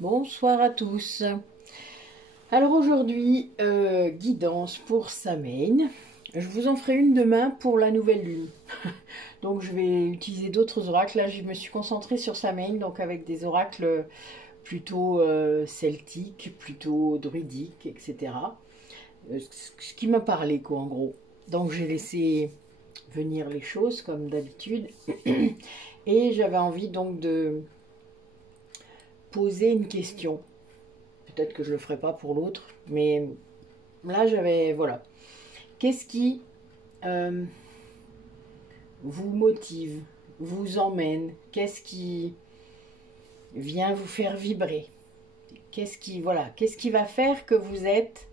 Bonsoir à tous. Alors aujourd'hui, guidance pour Samhain. Je vous en ferai une demain pour la nouvelle lune. Donc je vais utiliser d'autres oracles. Là, je me suis concentrée sur Samhain, donc avec des oracles plutôt celtiques, plutôt druidiques, etc. Ce qui m'a parlé, quoi, en gros. Donc j'ai laissé venir les choses comme d'habitude. Et j'avais envie donc de poser une question. Peut-être que je le ferai pas pour l'autre, mais là j'avais, voilà. Qu'est-ce qui vous motive, vous emmène? Qu'est-ce qui vient vous faire vibrer? Qu'est-ce qui va faire que vous êtes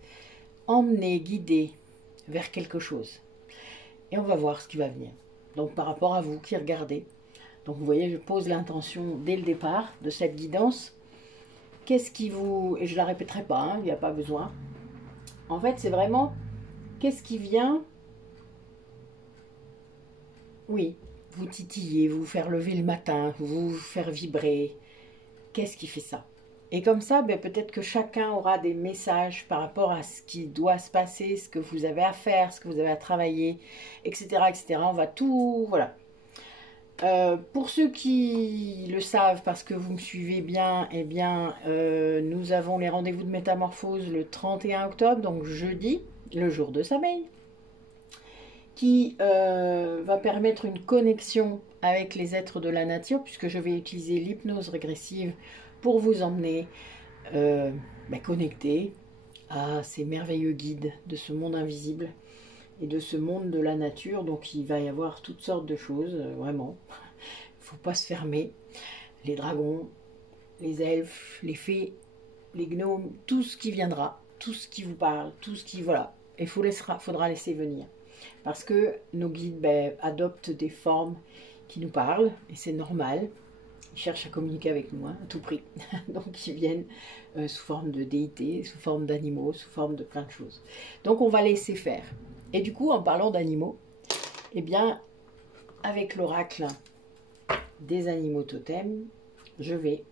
emmené, guidé vers quelque chose? Et on va voir ce qui va venir. Donc par rapport à vous qui regardez. Donc vous voyez, je pose l'intention dès le départ de cette guidance. Qu'est-ce qui vous... Et je ne la répéterai pas, hein, il n'y a pas besoin. En fait, c'est vraiment... Qu'est-ce qui vient... Oui, vous titiller, vous faire lever le matin, vous faire vibrer. Qu'est-ce qui fait ça? Et comme ça, ben, peut-être que chacun aura des messages par rapport à ce qui doit se passer, ce que vous avez à faire, ce que vous avez à travailler, etc. etc. On va tout... Voilà. Pour ceux qui le savent, parce que vous me suivez bien, eh bien, nous avons les rendez-vous de métamorphose le 31 octobre, donc jeudi, le jour de Samhain, qui va permettre une connexion avec les êtres de la nature, puisque je vais utiliser l'hypnose régressive pour vous emmener connecter à ces merveilleux guides de ce monde invisible et de ce monde de la nature. Donc il va y avoir toutes sortes de choses, vraiment. Il ne faut pas se fermer. Les dragons, les elfes, les fées, les gnomes, tout ce qui viendra, tout ce qui vous parle, tout ce qui... Voilà. Il faudra laisser venir. Parce que nos guides adoptent des formes qui nous parlent, et c'est normal. Ils cherchent à communiquer avec nous, hein, à tout prix. Donc ils viennent sous forme de déités, sous forme d'animaux, sous forme de plein de choses. Donc on va laisser faire. Et du coup, en parlant d'animaux, eh bien, avec l'oracle des animaux totems, je vais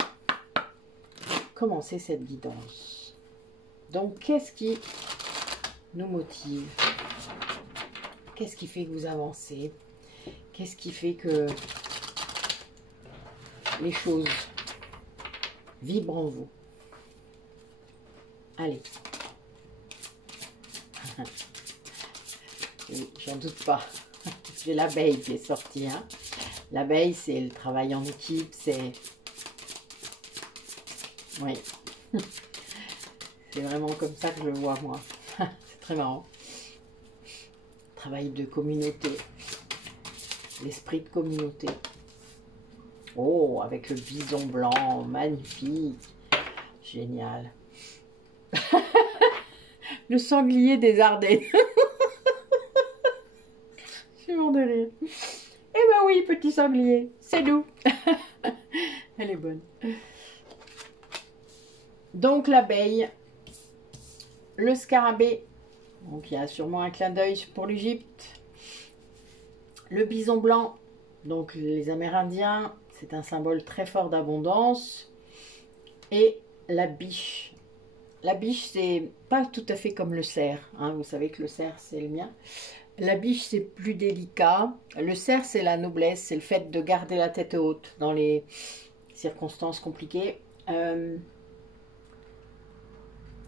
commencer cette guidance. Donc, qu'est-ce qui nous motive? Qu'est-ce qui fait que vous avancez? Qu'est-ce qui fait que les choses vibrent en vous? Allez. Oui, j'en doute pas. J'ai l'abeille qui est sortie. Hein. L'abeille, c'est le travail en équipe, c'est... Oui. C'est vraiment comme ça que je le vois, moi. C'est très marrant. Travail de communauté. L'esprit de communauté. Oh, avec le bison blanc, magnifique. Génial. Le sanglier des Ardennes. Je suis mort de rire. Eh ben oui, petit sanglier, c'est nous. Elle est bonne. Donc l'abeille, le scarabée, donc il y a sûrement un clin d'œil pour l'Égypte. Le bison blanc, donc les Amérindiens, c'est un symbole très fort d'abondance. Et la biche. La biche, c'est pas tout à fait comme le cerf. Hein. Vous savez que le cerf, c'est le mien. La biche, c'est plus délicat. Le cerf, c'est la noblesse, c'est le fait de garder la tête haute dans les circonstances compliquées.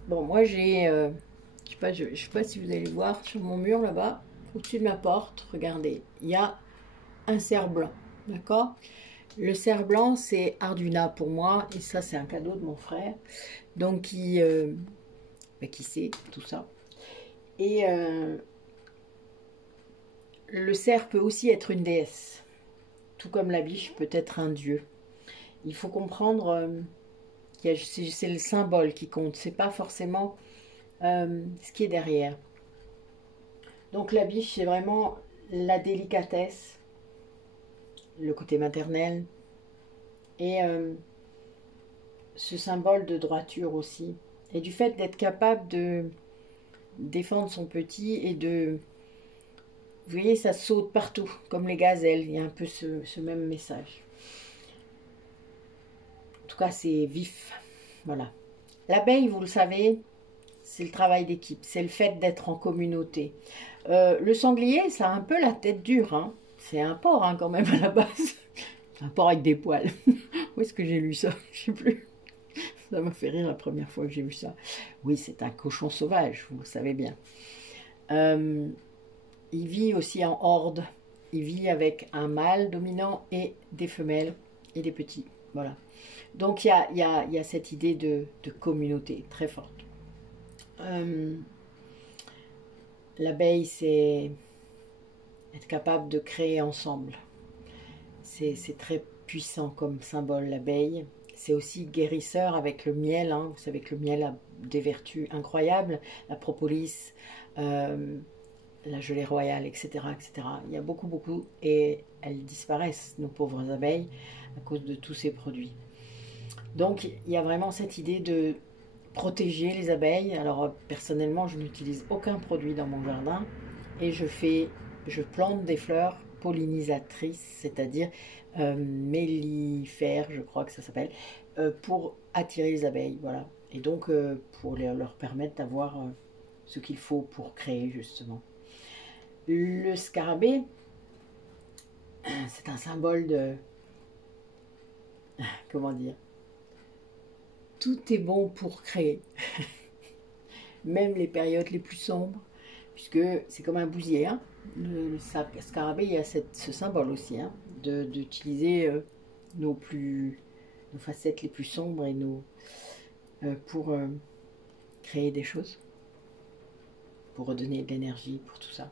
Bon, moi, j'ai... je sais pas si vous allez voir sur mon mur là-bas, au-dessus de ma porte, regardez, il y a un cerf blanc, d'accord? Le cerf blanc, c'est Arduina pour moi, et ça, c'est un cadeau de mon frère, donc qui sait tout ça. Et le cerf peut aussi être une déesse, tout comme la biche peut être un dieu. Il faut comprendre que c'est le symbole qui compte, c'est pas forcément ce qui est derrière. Donc la biche, c'est vraiment la délicatesse, le côté maternel, et ce symbole de droiture aussi, et du fait d'être capable de défendre son petit et de... Vous voyez, ça saute partout, comme les gazelles, il y a un peu ce même message. En tout cas, c'est vif. Voilà. L'abeille, vous le savez, c'est le travail d'équipe, c'est le fait d'être en communauté. Le sanglier, ça a un peu la tête dure, hein. C'est un porc hein, quand même à la base. Un porc avec des poils. Où est-ce que j'ai lu ça? Je sais plus. Ça m'a fait rire la première fois que j'ai vu ça. Oui, c'est un cochon sauvage, vous le savez bien. Il vit aussi en horde. Il vit avec un mâle dominant et des femelles et des petits. Voilà. Donc il y a cette idée de communauté très forte. L'abeille, c'est être capable de créer ensemble. C'est très puissant comme symbole, l'abeille. C'est aussi guérisseur avec le miel. Hein. Vous savez que le miel a des vertus incroyables. La propolis, la gelée royale, etc., etc. Il y a beaucoup, beaucoup. Et elles disparaissent, nos pauvres abeilles, à cause de tous ces produits. Donc, il y a vraiment cette idée de protéger les abeilles. Alors, personnellement, je n'utilise aucun produit dans mon jardin. Et je plante des fleurs pollinisatrices, c'est-à-dire mellifères, je crois que ça s'appelle, pour attirer les abeilles, voilà. Et donc pour leur permettre d'avoir ce qu'il faut pour créer justement. Le scarabée, c'est un symbole de, comment dire, tout est bon pour créer, même les périodes les plus sombres, puisque c'est comme un bousier, hein. Le scarabée, il y a ce symbole aussi, hein, d'utiliser nos facettes les plus sombres et pour créer des choses, pour redonner de l'énergie, pour tout ça.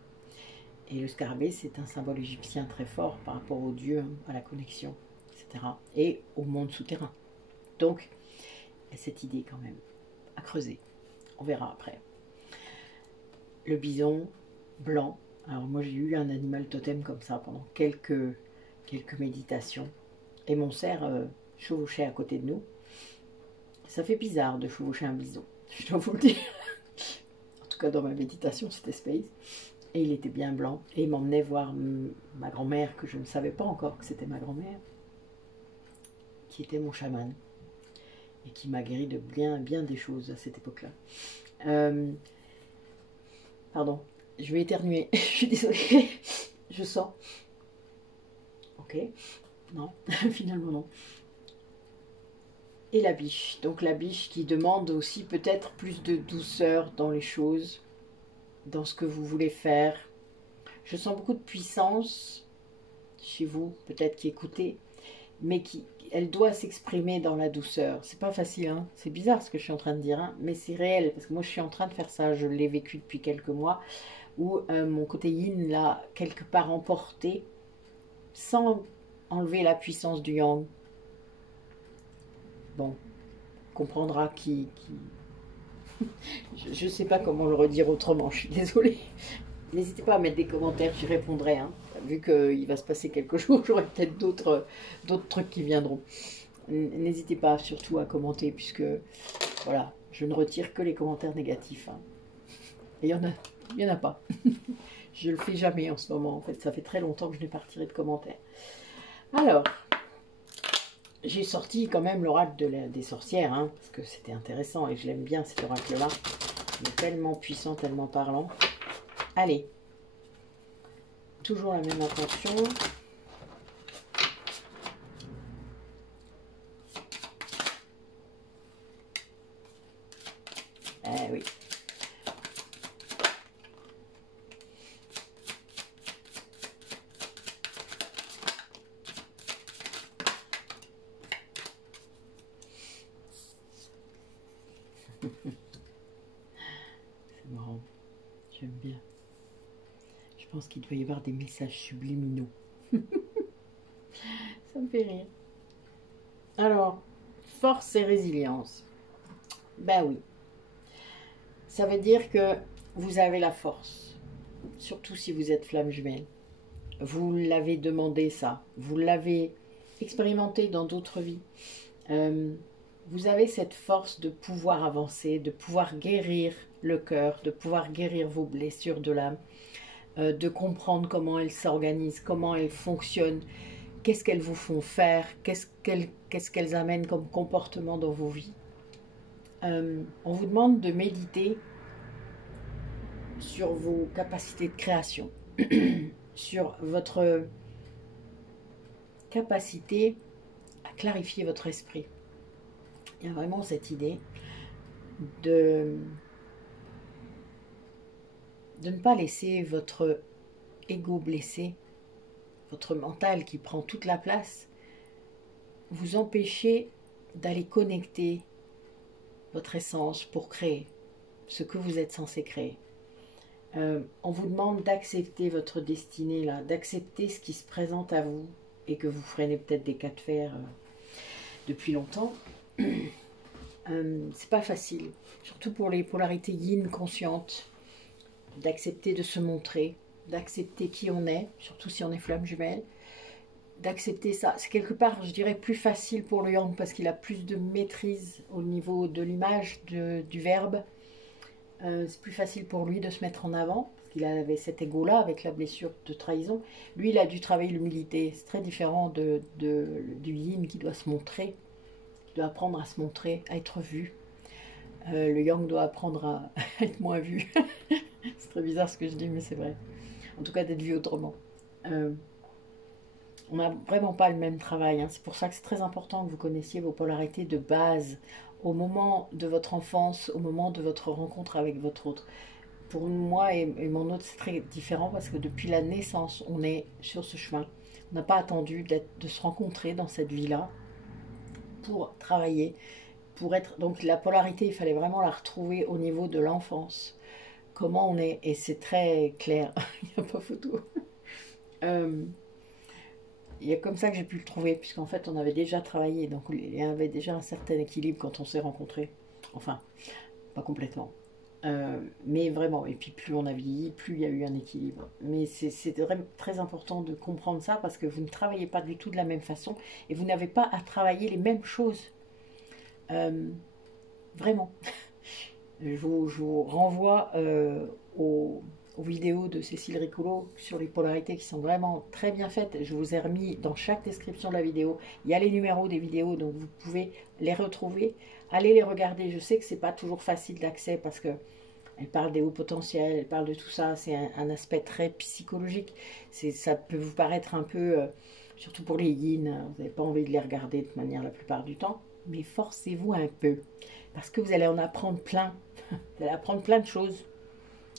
Et le scarabée, c'est un symbole égyptien très fort par rapport aux dieux, hein, à la connexion, etc. Et au monde souterrain. Donc, il y a cette idée quand même à creuser. On verra après. Le bison blanc. Alors moi j'ai eu un animal totem comme ça pendant quelques méditations. Et mon cerf chevauchait à côté de nous. Ça fait bizarre de chevaucher un bison, je dois vous le dire. En tout cas dans ma méditation c'était space. Et il était bien blanc. Et il m'emmenait voir ma grand-mère, que je ne savais pas encore que c'était ma grand-mère, qui était mon chaman. Et qui m'a guéri de bien des choses à cette époque-là. Pardon. Je vais éternuer, je suis désolée, je sens. Ok, non, finalement non. Et la biche, donc la biche qui demande aussi peut-être plus de douceur dans les choses, dans ce que vous voulez faire. Je sens beaucoup de puissance chez vous, peut-être qui écoutez, mais elle doit s'exprimer dans la douceur. C'est pas facile, hein. C'est bizarre ce que je suis en train de dire, hein, mais c'est réel, parce que moi je suis en train de faire ça, je l'ai vécu depuis quelques mois, où mon côté yin l'a quelque part emporté sans enlever la puissance du yang. Bon, on comprendra qui... je ne sais pas comment le redire autrement, je suis désolée. N'hésitez pas à mettre des commentaires, j'y répondrai. Hein. Vu qu'il va se passer quelque chose, j'aurai peut-être d'autres trucs qui viendront. N'hésitez pas surtout à commenter, puisque voilà, je ne retire que les commentaires négatifs. Hein. Et il y en a pas. Je le fais jamais en ce moment, en fait. Ça fait très longtemps que je n'ai pas retiré de commentaires. Alors, j'ai sorti quand même l'oracle des sorcières, hein, parce que c'était intéressant et je l'aime bien cet oracle-là. Il est tellement puissant, tellement parlant. Allez, toujours la même intention. Eh oui. C'est marrant, j'aime bien. Je pense qu'il doit y avoir des messages subliminaux. Ça me fait rire. Alors, force et résilience. Ben oui. Ça veut dire que vous avez la force. Surtout si vous êtes flamme jumelle. Vous l'avez demandé ça. Vous l'avez expérimenté dans d'autres vies. Vous avez cette force de pouvoir avancer, de pouvoir guérir le cœur, de pouvoir guérir vos blessures de l'âme, de comprendre comment elles s'organisent, comment elles fonctionnent, qu'est-ce qu'elles vous font faire, qu'est-ce qu'elles amènent comme comportement dans vos vies. On vous demande de méditer sur vos capacités de création, sur votre capacité à clarifier votre esprit. Il y a vraiment cette idée de ne pas laisser votre ego blessé, votre mental qui prend toute la place, vous empêcher d'aller connecter votre essence pour créer ce que vous êtes censé créer. On vous demande d'accepter votre destinée là, d'accepter ce qui se présente à vous et que vous freinez peut-être des cas de fer depuis longtemps. C'est pas facile, surtout pour les polarités yin conscientes, d'accepter de se montrer, d'accepter qui on est, surtout si on est flamme jumelle, d'accepter ça. C'est quelque part, je dirais, plus facile pour le yang parce qu'il a plus de maîtrise au niveau de l'image, du verbe. C'est plus facile pour lui de se mettre en avant parce qu'il avait cet ego-là avec la blessure de trahison. Lui, il a dû travailler l'humilité. C'est très différent du yin qui doit se montrer, qui doit apprendre à se montrer, à être vu. Le yang doit apprendre à être moins vu. C'est très bizarre ce que je dis, mais c'est vrai. En tout cas, d'être vu autrement. On n'a vraiment pas le même travail. Hein. C'est pour ça que c'est très important que vous connaissiez vos polarités de base au moment de votre enfance, au moment de votre rencontre avec votre autre. Pour moi et mon autre, c'est très différent parce que depuis la naissance, on est sur ce chemin. On n'a pas attendu de se rencontrer dans cette vie-là pour travailler, pour être... Donc la polarité, il fallait vraiment la retrouver au niveau de l'enfance. Comment on est, et c'est très clair, il n'y a pas photo. Il y a comme ça que j'ai pu le trouver, puisqu'en fait on avait déjà travaillé, donc il y avait déjà un certain équilibre quand on s'est rencontrés. Enfin, pas complètement. Mais vraiment, et puis plus on a vieilli, plus il y a eu un équilibre. Mais c'est vraiment très important de comprendre ça, parce que vous ne travaillez pas du tout de la même façon, et vous n'avez pas à travailler les mêmes choses. Vraiment. Je vous renvoie aux vidéos de Cécile Riccolo sur les polarités qui sont vraiment très bien faites. Je vous ai remis dans chaque description de la vidéo, il y a les numéros des vidéos, donc vous pouvez les retrouver, allez les regarder. Je sais que c'est pas toujours facile d'accès parce que elle parle des hauts potentiels, elle parle de tout ça, c'est un aspect très psychologique. Ça peut vous paraître un peu, surtout pour les yin, vous n'avez pas envie de les regarder de manière la plupart du temps, mais forcez-vous un peu, parce que vous allez en apprendre plein, vous allez apprendre plein de choses,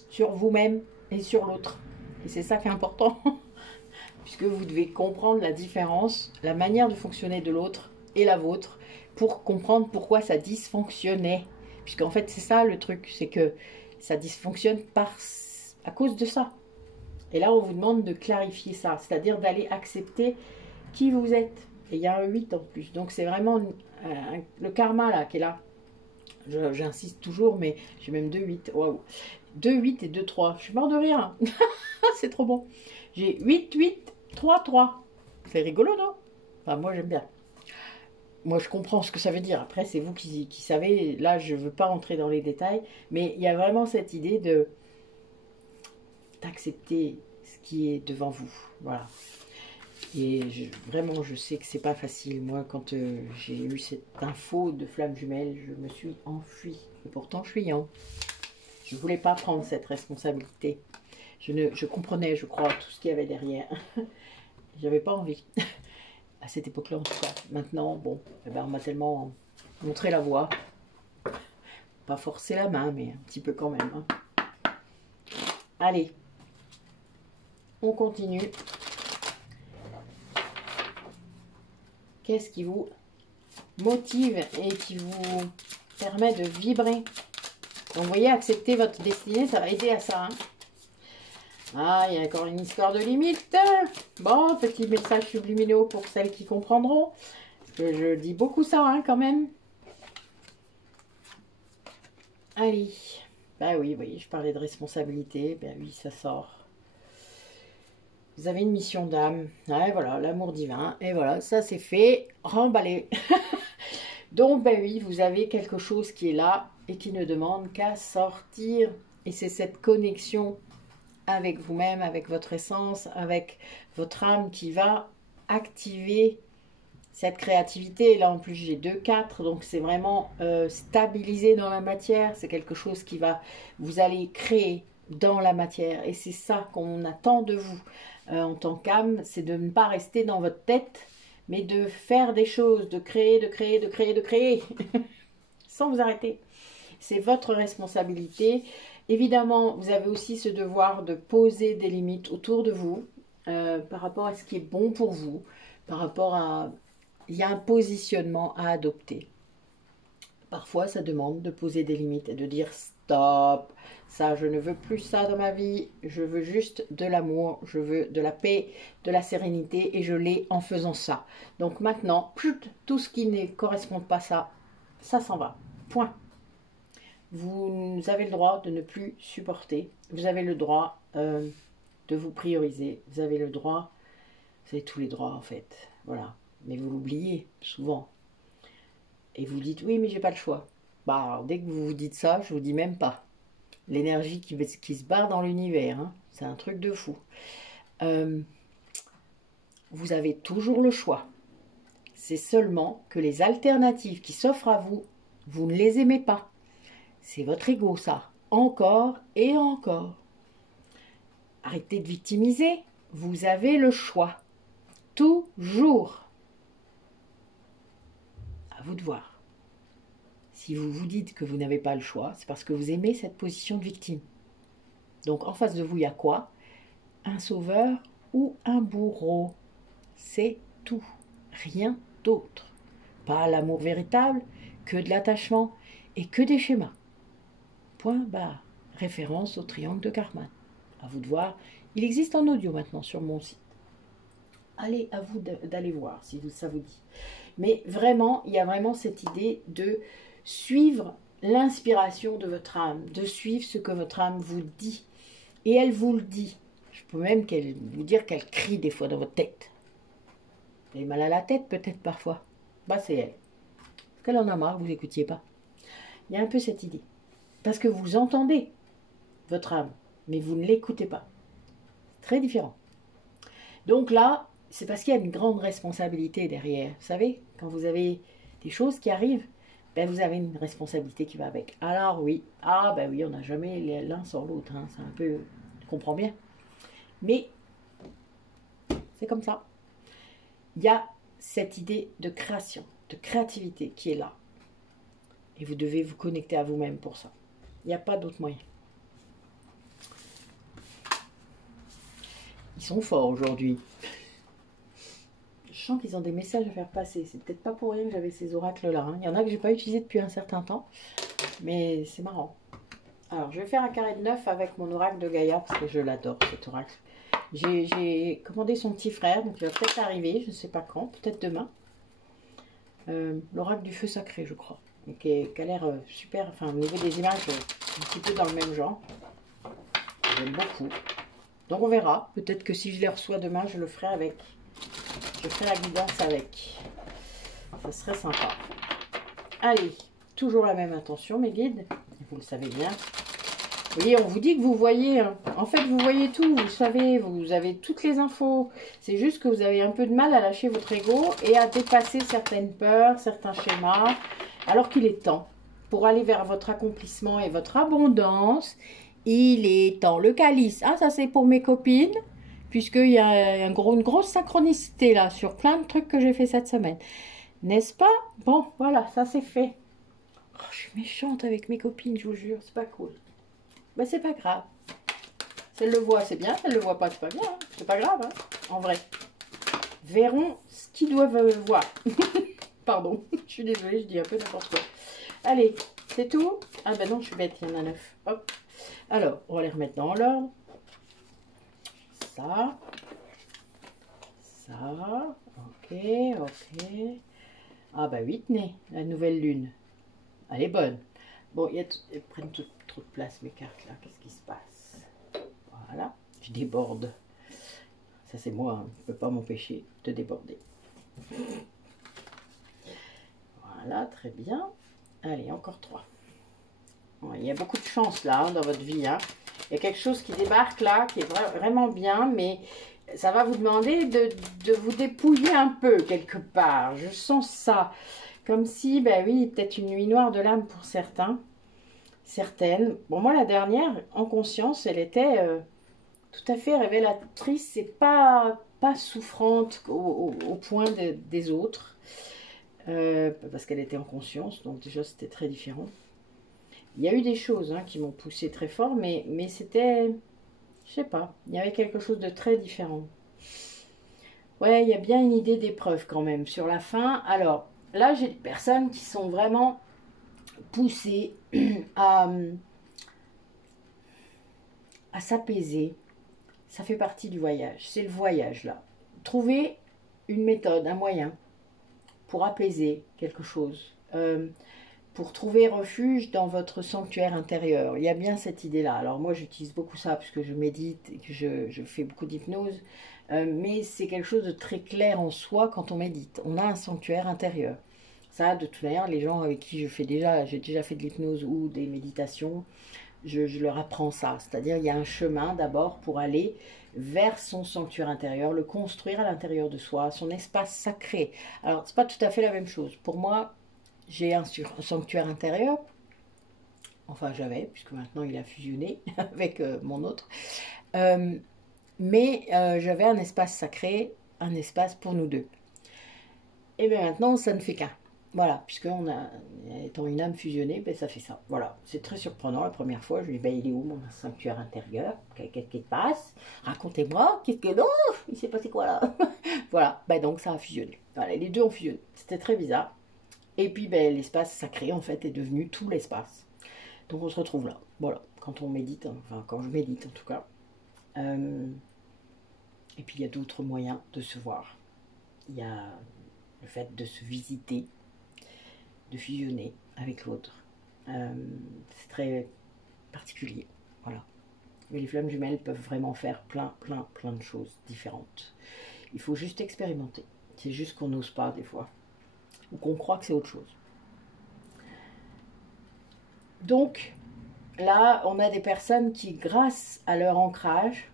sur vous-même et sur l'autre. Et c'est ça qui est important, puisque vous devez comprendre la différence, la manière de fonctionner de l'autre et la vôtre, pour comprendre pourquoi ça dysfonctionnait. Puisqu'en fait, c'est ça le truc, c'est que ça dysfonctionne à cause de ça. Et là, on vous demande de clarifier ça, c'est-à-dire d'aller accepter qui vous êtes. Et il y a un 8 en plus, donc c'est vraiment le karma là qui est là. J'insiste toujours, mais j'ai même 2 8. Waouh! 2, 8 et 2, 3. Je suis mort de rire. C'est trop bon. J'ai 8, 8, 3, 3. C'est rigolo, non? Enfin, moi, j'aime bien. Moi, je comprends ce que ça veut dire. Après, c'est vous qui savez. Là, je ne veux pas rentrer dans les détails. Mais il y a vraiment cette idée d'accepter ce qui est devant vous. Voilà. Et vraiment, je sais que c'est pas facile. Moi, quand j'ai eu cette info de flamme jumelle, je me suis enfuie. Et pourtant, je suis yang. Je ne voulais pas prendre cette responsabilité. Je comprenais, je crois, tout ce qu'il y avait derrière. J'avais pas envie. À cette époque-là, en tout cas. Maintenant, bon, eh ben, on m'a tellement montré la voie. Pas forcer la main, mais un petit peu quand même. Hein. Allez. On continue. Qu'est-ce qui vous motive et qui vous permet de vibrer? Donc, vous voyez, accepter votre destinée, ça va aider à ça. Hein. Ah, il y a encore une histoire de limite. Bon, petit message subliminaux pour celles qui comprendront. Parce que je dis beaucoup ça, hein, quand même. Allez. Bah oui, vous voyez, je parlais de responsabilité. Ben oui, ça sort. Vous avez une mission d'âme. Ouais, voilà, l'amour divin. Et voilà, ça c'est fait. Remballé. Donc, ben oui, vous avez quelque chose qui est là et qui ne demande qu'à sortir. Et c'est cette connexion avec vous-même, avec votre essence, avec votre âme qui va activer cette créativité. Là, en plus, j'ai 2, 4. Donc, c'est vraiment stabilisé dans la matière. C'est quelque chose qui va... Vous allez créer dans la matière. Et c'est ça qu'on attend de vous en tant qu'âme. C'est de ne pas rester dans votre tête, mais de faire des choses, de créer, de créer, de créer, de créer. Sans vous arrêter. C'est votre responsabilité. Évidemment, vous avez aussi ce devoir de poser des limites autour de vous par rapport à ce qui est bon pour vous, par rapport à... Il y a un positionnement à adopter. Parfois, ça demande de poser des limites et de dire stop, ça, je ne veux plus ça dans ma vie, je veux juste de l'amour, je veux de la paix, de la sérénité et je l'ai en faisant ça. Donc maintenant, tout ce qui ne correspond pas à ça, ça s'en va. Point. Vous avez le droit de ne plus supporter, vous avez le droit de vous prioriser, vous avez le droit, vous avez tous les droits en fait, voilà. Mais vous l'oubliez souvent. Et vous dites, oui, mais j'ai pas le choix. Bah, dès que vous vous dites ça, je vous dis même pas. L'énergie qui se barre dans l'univers, hein, c'est un truc de fou. Vous avez toujours le choix. C'est seulement que les alternatives qui s'offrent à vous, vous ne les aimez pas. C'est votre ego, ça. Encore et encore. Arrêtez de victimiser. Vous avez le choix. Toujours. À vous de voir. Si vous vous dites que vous n'avez pas le choix, c'est parce que vous aimez cette position de victime. Donc en face de vous, il y a quoi? Un sauveur ou un bourreau. C'est tout. Rien d'autre. Pas l'amour véritable, que de l'attachement et que des schémas. Point barre. Référence au triangle de Karman. À vous de voir. Il existe en audio maintenant sur mon site. Allez, à vous d'aller voir si ça vous dit. Mais vraiment, il y a vraiment cette idée de suivre l'inspiration de votre âme, de suivre ce que votre âme vous dit. Et elle vous le dit. Je peux même vous dire qu'elle crie des fois dans votre tête. Vous avez mal à la tête peut-être parfois. Bah c'est elle. Parce qu'elle en a marre, vous n'écoutiez pas. Il y a un peu cette idée. Parce que vous entendez votre âme, mais vous ne l'écoutez pas. C'est très différent. Donc là, c'est parce qu'il y a une grande responsabilité derrière. Vous savez, quand vous avez des choses qui arrivent, ben vous avez une responsabilité qui va avec. Alors oui, ben oui, on n'a jamais l'un sans l'autre. Hein. C'est un peu, je comprends bien. Mais c'est comme ça. Il y a cette idée de création, de créativité qui est là. Et vous devez vous connecter à vous-même pour ça. Il n'y a pas d'autre moyen. Ils sont forts aujourd'hui. Je sens qu'ils ont des messages à faire passer. C'est peut-être pas pour rien que j'avais ces oracles-là. Hein. Il y en a que je n'ai pas utilisé depuis un certain temps. Mais c'est marrant. Alors, je vais faire un carré de 9 avec mon oracle de Gaïa. Parce que je l'adore, cet oracle. J'ai commandé son petit frère. Donc, il va peut-être arriver. Je ne sais pas quand. Peut-être demain. L'oracle du feu sacré, je crois. Donc, qui a l'air super. Enfin, au niveau des images, un petit peu dans le même genre. J'aime beaucoup. Donc, on verra. Peut-être que si je les reçois demain, je le ferai avec... Je ferai la guidance avec. Ça serait sympa. Allez, toujours la même intention, mes guides. Vous le savez bien. Vous voyez, on vous dit que vous voyez. Hein. En fait, vous voyez tout. Vous savez, vous avez toutes les infos. C'est juste que vous avez un peu de mal à lâcher votre ego et à dépasser certaines peurs, certains schémas. Alors qu'il est temps pour aller vers votre accomplissement et votre abondance. Il est temps. Le calice. Ah, ça c'est pour mes copines. Puisqu'il y a une grosse synchronicité là, sur plein de trucs que j'ai fait cette semaine. N'est-ce pas? Bon, voilà, ça c'est fait. Oh, je suis méchante avec mes copines, je vous jure, c'est pas cool. Mais c'est pas grave. Si elle le voit, c'est bien. Si elle le voit pas, c'est pas bien. Hein. C'est pas grave, hein, en vrai. Verront ce qu'ils doivent voir. Pardon, je suis désolée, je dis un peu n'importe quoi. Allez, c'est tout. Ah ben non, je suis bête, il y en a 9. Hop. Alors, on va les remettre dans l'ordre. Ça, ok. Ah bah 8 nez, la nouvelle lune. Elle est bonne. Bon, elles prennent trop de place mes cartes là, qu'est-ce qui se passe? Voilà, je déborde. Ça c'est moi, hein. Je ne peux pas m'empêcher de déborder. Voilà, très bien. Allez, encore 3. Ouais, il y a beaucoup de chance là hein, dans votre vie. Hein. Il y a quelque chose qui débarque là, qui est vraiment bien, mais ça va vous demander de vous dépouiller un peu quelque part. Je sens ça. Comme si, ben oui, peut-être une nuit noire de l'âme pour certains. Certaines. Bon, moi, la dernière, en conscience, elle était tout à fait révélatrice et pas souffrante au point des autres. Parce qu'elle était en conscience, donc déjà, c'était très différent. Il y a eu des choses qui m'ont poussé très fort, mais c'était... Je sais pas, il y avait quelque chose de très différent. Ouais, il y a bien une idée d'épreuve quand même sur la fin. Alors, là, j'ai des personnes qui sont vraiment poussées à s'apaiser. Ça fait partie du voyage. C'est le voyage, là. Trouver une méthode, un moyen pour apaiser quelque chose. Pour trouver refuge dans votre sanctuaire intérieur. Il y a bien cette idée-là. Alors moi, j'utilise beaucoup ça puisque je médite et que je fais beaucoup d'hypnose. Mais c'est quelque chose de très clair en soi quand on médite. On a un sanctuaire intérieur. Ça, de toute manière, les gens avec qui j'ai déjà fait de l'hypnose ou des méditations, je leur apprends ça. C'est-à-dire, il y a un chemin d'abord pour aller vers son sanctuaire intérieur, le construire à l'intérieur de soi, son espace sacré. Alors, c'est pas tout à fait la même chose. Pour moi, j'ai un sanctuaire intérieur, enfin j'avais, puisque maintenant il a fusionné avec mon autre, mais j'avais un espace sacré, un espace pour nous deux. Et bien maintenant ça ne fait qu'un. Voilà, puisqu'on a, étant une âme fusionnée, ben ça fait ça. Voilà, c'est très surprenant la première fois. Je lui dis, ben il est où mon sanctuaire intérieur? Qu'est-ce qui se passe? Racontez-moi, qu'est-ce que non? Il s'est passé quoi là? Voilà, ben donc ça a fusionné. Voilà, les deux ont fusionné. C'était très bizarre. Et puis ben, l'espace sacré en fait est devenu tout l'espace. Donc on se retrouve là, voilà, quand on médite, enfin quand je médite en tout cas. Et puis il y a d'autres moyens de se voir. Il y a le fait de se visiter, de fusionner avec l'autre. C'est très particulier, voilà. Mais les flammes jumelles peuvent vraiment faire plein de choses différentes. Il faut juste expérimenter. C'est juste qu'on n'ose pas des fois. Ou qu'on croit que c'est autre chose. Donc, là, on a des personnes qui, grâce à leur ancrage,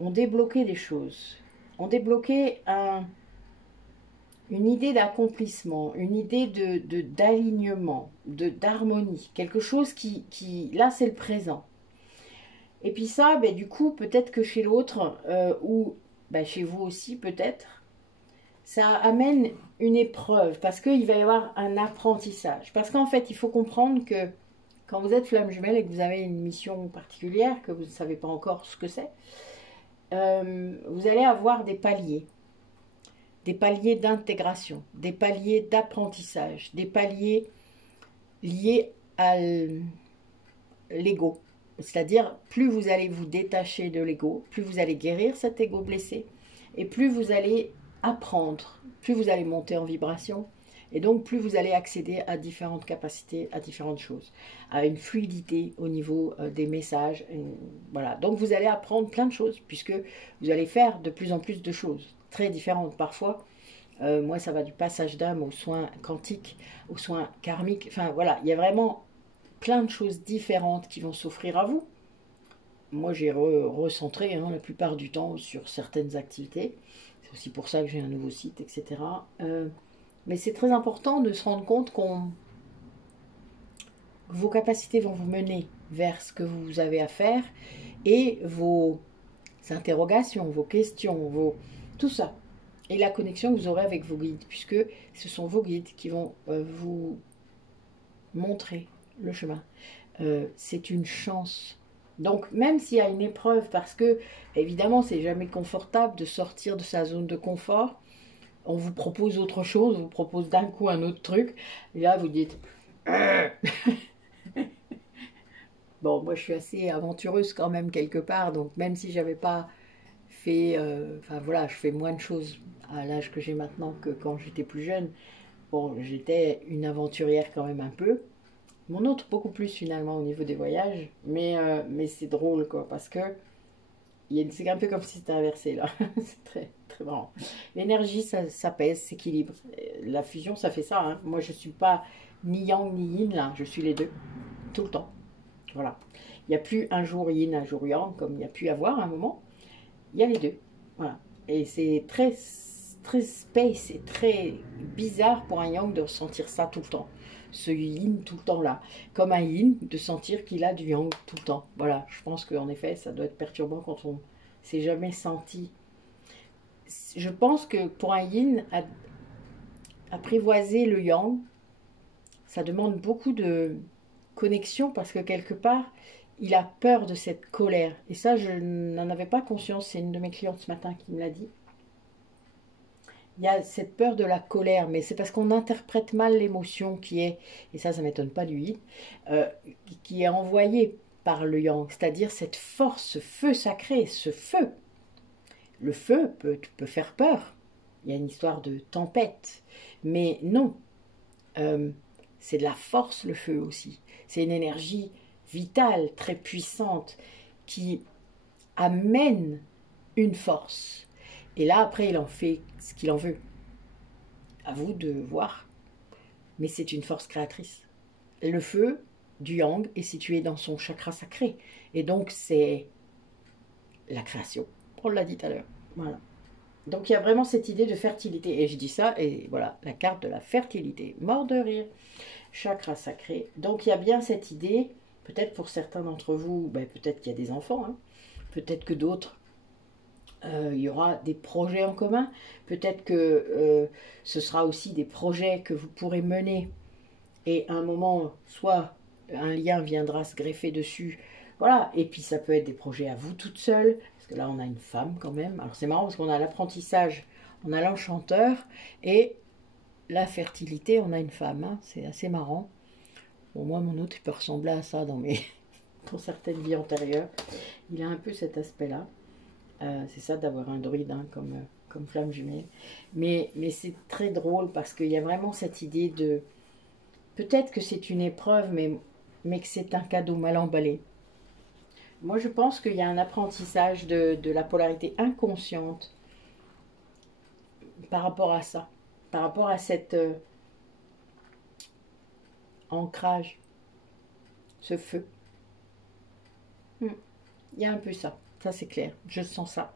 ont débloqué des choses. Ont débloqué une idée d'accomplissement, une idée d'alignement, d'harmonie. Quelque chose qui là, c'est le présent. Et puis ça, ben, du coup, peut-être que chez l'autre, ou ben, chez vous aussi peut-être, ça amène une épreuve, parce qu'il va y avoir un apprentissage. Parce qu'en fait, il faut comprendre que quand vous êtes flamme jumelle et que vous avez une mission particulière, que vous ne savez pas encore ce que c'est, vous allez avoir des paliers d'intégration, des paliers d'apprentissage, des paliers liés à l'ego. C'est-à-dire, plus vous allez vous détacher de l'ego, plus vous allez guérir cet ego blessé, et plus vous allez apprendre, plus vous allez monter en vibration, et donc plus vous allez accéder à différentes capacités, à différentes choses, à une fluidité au niveau des messages. Voilà. Donc vous allez apprendre plein de choses, puisque vous allez faire de plus en plus de choses, très différentes parfois. Moi, ça va du passage d'âme aux soins quantiques, aux soins karmiques. Enfin voilà, il y a vraiment plein de choses différentes qui vont s'offrir à vous. Moi, j'ai recentré la plupart du temps sur certaines activités. C'est aussi pour ça que j'ai un nouveau site, etc. Mais c'est très important de se rendre compte que vos capacités vont vous mener vers ce que vous avez à faire et vos interrogations, vos questions, tout ça. Et la connexion que vous aurez avec vos guides, puisque ce sont vos guides qui vont vous montrer le chemin. C'est une chance. Donc, même s'il y a une épreuve, parce que, évidemment, c'est jamais confortable de sortir de sa zone de confort, on vous propose autre chose, on vous propose d'un coup un autre truc, et là, vous dites... Bon, moi, je suis assez aventureuse quand même, quelque part, donc même si j'avais pas fait... Enfin, voilà, je fais moins de choses à l'âge que j'ai maintenant que quand j'étais plus jeune. Bon, j'étais une aventurière quand même un peu. Mon autre, beaucoup plus finalement au niveau des voyages, mais c'est drôle quoi, parce que c'est un peu comme si c'était inversé là, c'est très marrant. L'énergie, ça pèse, s'équilibre. La fusion, ça fait ça, hein. Moi je suis pas ni yang ni yin là, je suis les deux, tout le temps. Voilà. Il n'y a plus un jour yin, un jour yang, comme il y a pu y avoir à un moment. Il y a les deux. Voilà. Et c'est très, très space et très bizarre pour un yang de ressentir ça tout le temps. Ce yin tout le temps là. Comme un yin, de sentir qu'il a du yang tout le temps. Voilà. Je pense qu'en effet, ça doit être perturbant quand on s'est jamais senti. Je pense que pour un yin, apprivoiser le yang, ça demande beaucoup de connexion parce que quelque part, il a peur de cette colère. Et ça, je n'en avais pas conscience. C'est une de mes clientes ce matin qui me l'a dit. Il y a cette peur de la colère, mais c'est parce qu'on interprète mal l'émotion qui est, et ça ne m'étonne pas lui, qui est envoyée par le yang, c'est-à-dire cette force, ce feu sacré, ce feu. Le feu peut faire peur. Il y a une histoire de tempête, mais non, c'est de la force le feu aussi. C'est une énergie vitale, très puissante, qui amène une force. Et là, après, il en fait ce qu'il en veut. À vous de voir. Mais c'est une force créatrice. Le feu du yang est situé dans son chakra sacré. Et donc, c'est la création. On l'a dit tout à l'heure. Voilà. Donc, il y a vraiment cette idée de fertilité. Et je dis ça, et voilà, la carte de la fertilité. Mort de rire. Chakra sacré. Donc, il y a bien cette idée, peut-être pour certains d'entre vous, ben, peut-être qu'il y a des enfants, hein, peut-être que d'autres, il y aura des projets en commun. Peut-être que ce sera aussi des projets que vous pourrez mener. Et à un moment, soit un lien viendra se greffer dessus. Voilà. Et puis ça peut être des projets à vous toute seule. Parce que là, on a une femme quand même. Alors c'est marrant parce qu'on a l'apprentissage, on a l'enchanteur. Et la fertilité, on a une femme. Hein. C'est assez marrant. Bon, moi, mon autre, il peut ressembler à ça dans certaines vies antérieures. Il a un peu cet aspect-là. C'est ça d'avoir un druide hein, comme flamme jumelle. Mais c'est très drôle parce qu'il y a vraiment cette idée de... Peut-être que c'est une épreuve, mais que c'est un cadeau mal emballé. Moi, je pense qu'il y a un apprentissage de la polarité inconsciente par rapport à ça. Par rapport à cet ancrage, ce feu. Il y a un peu ça. Ça, c'est clair. Je sens ça.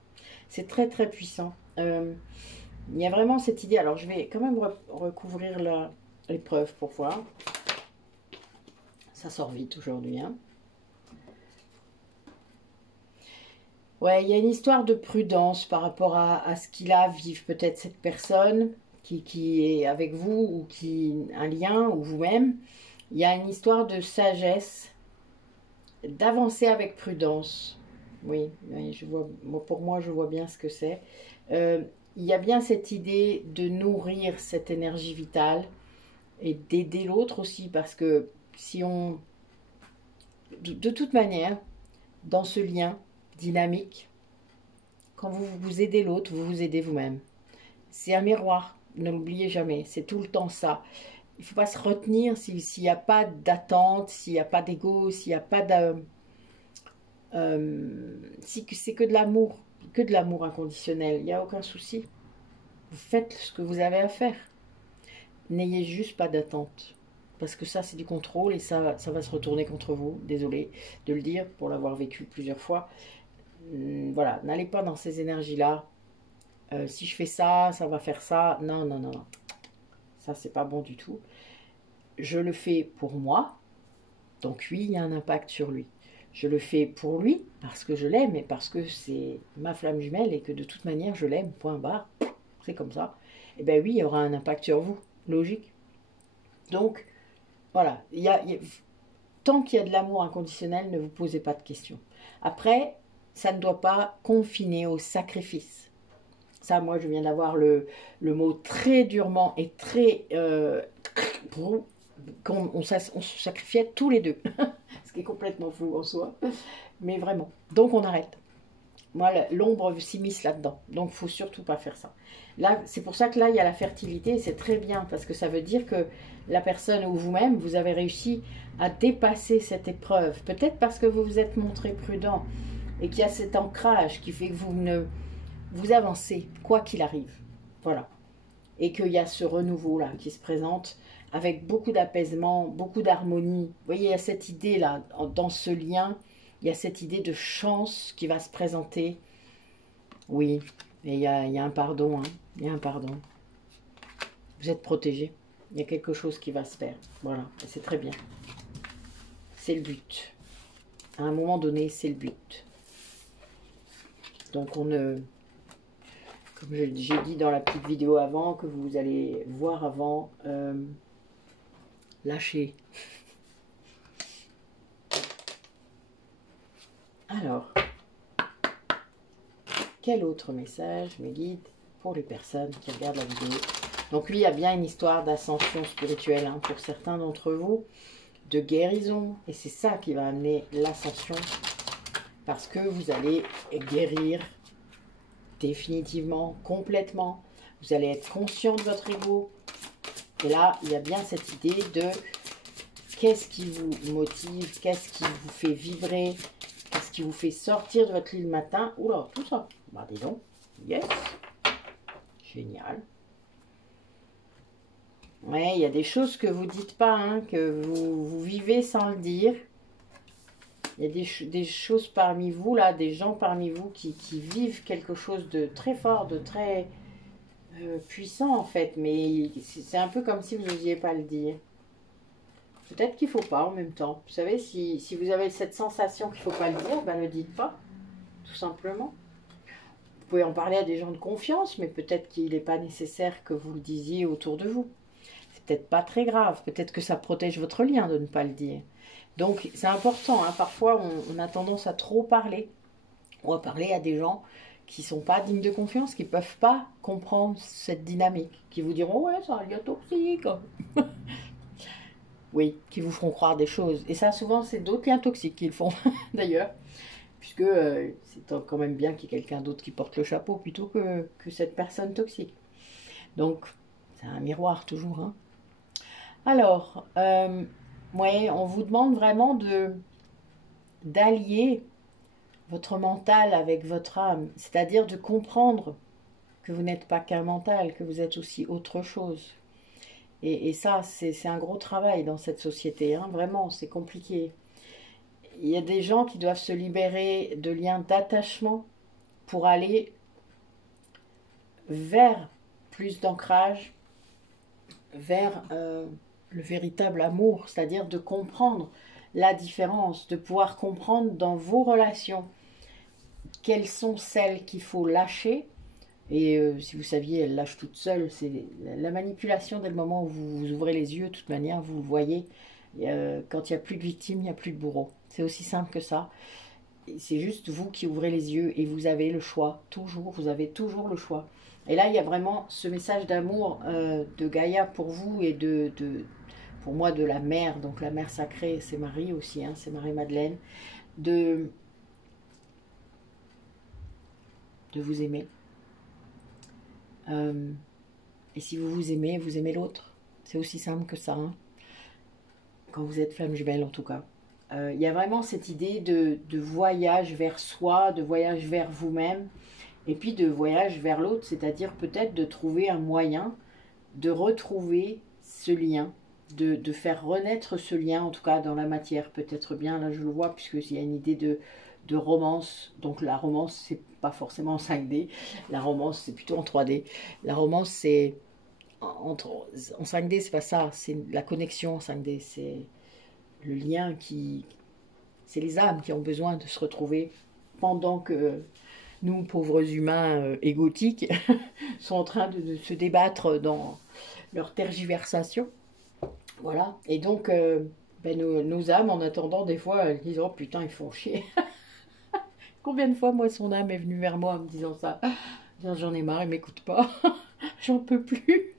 C'est très, très puissant. Il y a vraiment cette idée. Alors, je vais quand même recouvrir l'épreuve pour voir. Ça sort vite aujourd'hui. Hein. Ouais, il y a une histoire de prudence par rapport à ce qu'il a à vivre. Peut-être cette personne qui est avec vous ou qui a un lien ou vous-même. Il y a une histoire de sagesse, d'avancer avec prudence. Oui, je vois, pour moi, je vois bien ce que c'est. Il y a bien cette idée de nourrir cette énergie vitale et d'aider l'autre aussi, parce que si on... De toute manière, dans ce lien dynamique, quand vous aidez l'autre, vous vous aidez vous-même. C'est un miroir, ne l'oubliez jamais, c'est tout le temps ça. Il ne faut pas se retenir s'il n'y a pas d'attente, s'il n'y a pas d'ego, s'il n'y a pas de... si c'est que de l'amour inconditionnel, il n'y a aucun souci. Vous faites ce que vous avez à faire. N'ayez juste pas d'attente. Parce que ça, c'est du contrôle et ça va se retourner contre vous. Désolée de le dire pour l'avoir vécu plusieurs fois. Voilà, n'allez pas dans ces énergies-là. Si je fais ça, ça va faire ça. Non, non, non, non. Ça, c'est pas bon du tout. Je le fais pour moi. Donc oui, il y a un impact sur lui. Je le fais pour lui, parce que je l'aime et parce que c'est ma flamme jumelle et que de toute manière, je l'aime, point barre. C'est comme ça. Et bien oui, il y aura un impact sur vous. Logique. Donc, voilà. Tant qu'il y a de l'amour inconditionnel, ne vous posez pas de questions. Après, ça ne doit pas confiner au sacrifice. Ça, moi, je viens d'avoir le mot très durement et très... on se sacrifiait tous les deux. Ce qui est complètement fou en soi. Mais vraiment. Donc, on arrête. Moi, l'ombre s'immisce là-dedans. Donc, il ne faut surtout pas faire ça. Là, c'est pour ça que là, il y a la fertilité. C'est très bien parce que ça veut dire que la personne ou vous-même, vous avez réussi à dépasser cette épreuve. Peut-être parce que vous vous êtes montré prudent et qu'il y a cet ancrage qui fait que vous avancez, quoi qu'il arrive. Voilà. Et qu'il y a ce renouveau-là qui se présente avec beaucoup d'apaisement, beaucoup d'harmonie. Vous voyez, il y a cette idée-là, dans ce lien, il y a cette idée de chance qui va se présenter. Oui, et il y a un pardon, hein. Il y a un pardon. Vous êtes protégé. Il y a quelque chose qui va se faire. Voilà, et c'est très bien. C'est le but. À un moment donné, c'est le but. Donc on ne... Comme j'ai dit dans la petite vidéo avant, que vous allez voir avant, lâcher. Alors, quel autre message me guide pour les personnes qui regardent la vidéo? Donc lui, il y a bien une histoire d'ascension spirituelle, hein, pour certains d'entre vous, de guérison. Et c'est ça qui va amener l'ascension, parce que vous allez guérir définitivement, complètement. Vous allez être conscient de votre ego. Et là, il y a bien cette idée de qu'est-ce qui vous motive, qu'est-ce qui vous fait vibrer, qu'est-ce qui vous fait sortir de votre lit le matin. Oula, tout ça. Bah dis donc, yes, génial. Ouais, il y a des choses que vous dites pas, hein, que vous vivez sans le dire. Il y a des choses parmi vous, là, des gens parmi vous qui vivent quelque chose de très fort, de très puissant, en fait. Mais c'est un peu comme si vous n'osiez pas le dire. Peut-être qu'il ne faut pas en même temps. Vous savez, si vous avez cette sensation qu'il ne faut pas le dire, ben ne le dites pas, tout simplement. Vous pouvez en parler à des gens de confiance, mais peut-être qu'il n'est pas nécessaire que vous le disiez autour de vous. C'est peut-être pas très grave. Peut-être que ça protège votre lien de ne pas le dire. Donc, c'est important, hein. Parfois, on a tendance à trop parler, ou à parler à des gens qui ne sont pas dignes de confiance, qui ne peuvent pas comprendre cette dynamique, qui vous diront « ouais, c'est un lien toxique ». Oui, qui vous feront croire des choses. Et ça, souvent, c'est d'autres liens toxiques qui le font, d'ailleurs, puisque c'est quand même bien qu'il y ait quelqu'un d'autre qui porte le chapeau plutôt que cette personne toxique. Donc, c'est un miroir toujours, hein. Alors, ouais, on vous demande vraiment d'allier votre mental avec votre âme, c'est-à-dire de comprendre que vous n'êtes pas qu'un mental, que vous êtes aussi autre chose. Et ça, c'est un gros travail dans cette société, hein, vraiment, c'est compliqué. Il y a des gens qui doivent se libérer de liens d'attachement pour aller vers plus d'ancrage, vers le véritable amour, c'est-à-dire de comprendre la différence, de pouvoir comprendre dans vos relations quelles sont celles qu'il faut lâcher. Et si vous saviez, elles lâchent toutes seules. C'est la manipulation dès le moment où vous ouvrez les yeux. De toute manière, vous le voyez. Quand il n'y a plus de victimes, il n'y a plus de bourreau. C'est aussi simple que ça. C'est juste vous qui ouvrez les yeux et vous avez le choix. Toujours, vous avez toujours le choix. Et là, il y a vraiment ce message d'amour de Gaïa pour vous et pour moi de la mère. Donc la mère sacrée, c'est Marie aussi, hein, c'est Marie-Madeleine. De vous aimer. Et si vous vous aimez l'autre. C'est aussi simple que ça, hein. Quand vous êtes flamme jumelle en tout cas. Il y a vraiment cette idée de voyage vers soi, de voyage vers vous-même, et puis de voyage vers l'autre, c'est-à-dire peut-être de trouver un moyen de retrouver ce lien, de faire renaître ce lien, en tout cas dans la matière, peut-être bien, là je le vois, puisqu'il y a une idée de romance. Donc la romance, c'est pas forcément en 5D, la romance, c'est plutôt en 3D. La romance, c'est en 5D, c'est pas ça, c'est la connexion en 5D, c'est le lien c'est les âmes qui ont besoin de se retrouver pendant que nous, pauvres humains égotiques, sont en train de se débattre dans leur tergiversation. Voilà. Et donc, nos âmes, en attendant, des fois, elles disent « Oh putain, ils font chier !» Combien de fois, moi, son âme est venue vers moi en me disant ça? J'en ai marre, il m'écoute pas. J'en peux plus.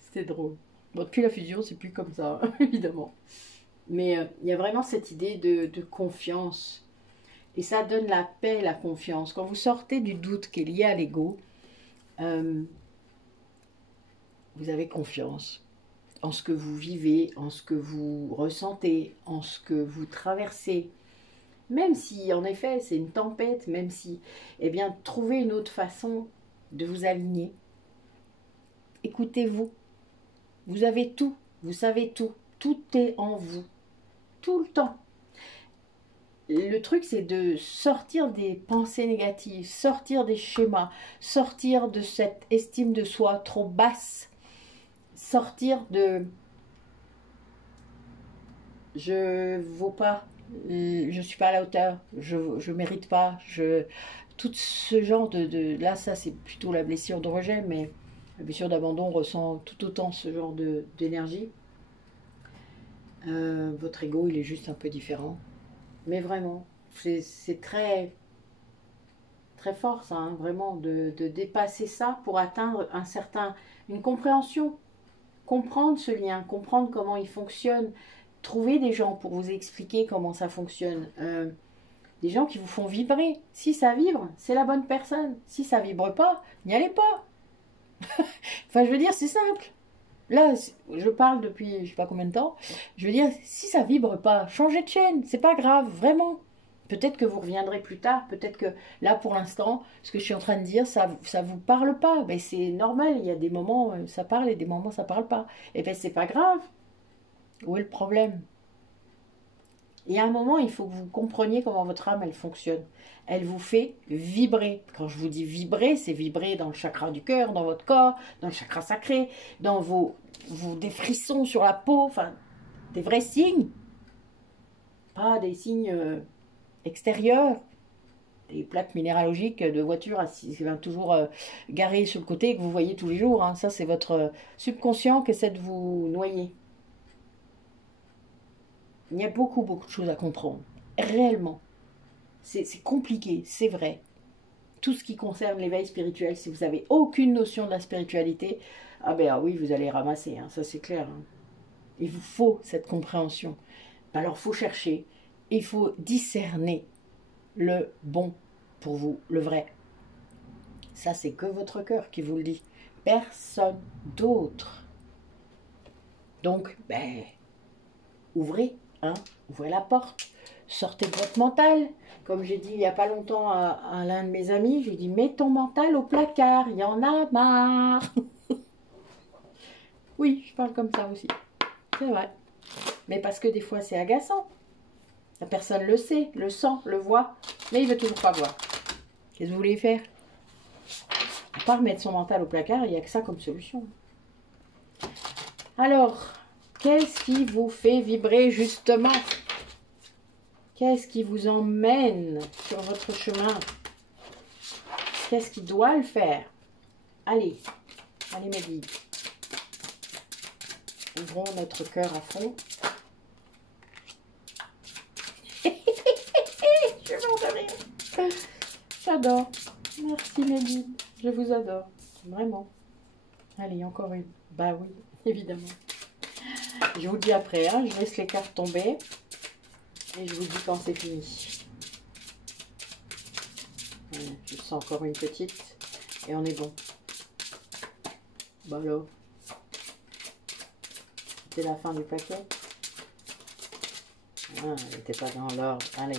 C'était drôle. Bon, depuis la fusion, c'est plus comme ça, évidemment. Mais il y a vraiment cette idée de confiance. Et ça donne la paix, la confiance. Quand vous sortez du doute qui est lié à l'ego, vous avez confiance en ce que vous vivez, en ce que vous ressentez, en ce que vous traversez. Même si, en effet, c'est une tempête, même si, eh bien, trouvez une autre façon de vous aligner. Écoutez-vous. Vous avez tout. Vous savez tout. Tout est en vous. Tout le temps. le truc, c'est de sortir des pensées négatives, sortir des schémas, sortir de cette estime de soi trop basse, sortir de je vaux pas, je suis pas à la hauteur, je mérite pas, tout ce genre là, ça c'est plutôt la blessure de rejet, mais la blessure d'abandon ressent tout autant ce genre d'énergie. Votre ego, il est juste un peu différent. Mais vraiment, c'est très, très fort ça, hein, vraiment, de dépasser ça pour atteindre une compréhension. Comprendre ce lien, comprendre comment il fonctionne, trouver des gens pour vous expliquer comment ça fonctionne. Des gens qui vous font vibrer. Si ça vibre, c'est la bonne personne. Si ça vibre pas, n'y allez pas. Enfin, je veux dire, c'est simple. Là, je parle depuis je sais pas combien de temps. Je veux dire, si ça vibre pas, changez de chaîne. C'est pas grave, vraiment. Peut-être que vous reviendrez plus tard. Peut-être que là, pour l'instant, ce que je suis en train de dire, ça vous parle pas. Ben, c'est normal. Il y a des moments ça parle et des moments ça parle pas. Et ben, c'est pas grave. Où est le problème? Il y a un moment, il faut que vous compreniez comment votre âme, elle fonctionne. Elle vous fait vibrer. Quand je vous dis vibrer, c'est vibrer dans le chakra du cœur, dans votre corps, dans le chakra sacré, dans des frissons sur la peau, enfin, des vrais signes. Pas des signes extérieurs, des plaques minéralogiques de voitures toujours garées sur le côté que vous voyez tous les jours. Hein. Ça, c'est votre subconscient qui essaie de vous noyer. Il y a beaucoup, beaucoup de choses à comprendre. Réellement. C'est compliqué, c'est vrai. Tout ce qui concerne l'éveil spirituel, si vous n'avez aucune notion de la spiritualité, ah ben oui, vous allez ramasser, hein, ça c'est clair. Hein. Il vous faut cette compréhension. Alors, il faut chercher, il faut discerner le bon pour vous, le vrai. Ça, c'est que votre cœur qui vous le dit. Personne d'autre. Donc, ben, ouvrez. Hein, ouvrez la porte, sortez de votre mental. Comme j'ai dit il n'y a pas longtemps à l'un de mes amis, j'ai dit mets ton mental au placard, il y en a marre. Oui, je parle comme ça aussi, c'est vrai. Mais parce que des fois c'est agaçant. La personne le sait, le sent, le voit, mais il ne veut toujours pas voir. Qu'est-ce que vous voulez faire? À part mettre son mental au placard, il n'y a que ça comme solution. Alors, qu'est-ce qui vous fait vibrer justement? Qu'est-ce qui vous emmène sur votre chemin? Qu'est-ce qui doit le faire? Allez, allez mes guides. Ouvrons notre cœur à fond. Je m'en de rire. J'adore. Merci mes guides. Je vous adore. Vraiment. Allez, encore une. Bah oui, évidemment. Je vous dis après, hein, je laisse les cartes tomber et je vous dis quand c'est fini. Voilà, je sens encore une petite et on est bon. Bah alors, c'était la fin du paquet. Ah, elle n'était pas dans l'ordre. Allez,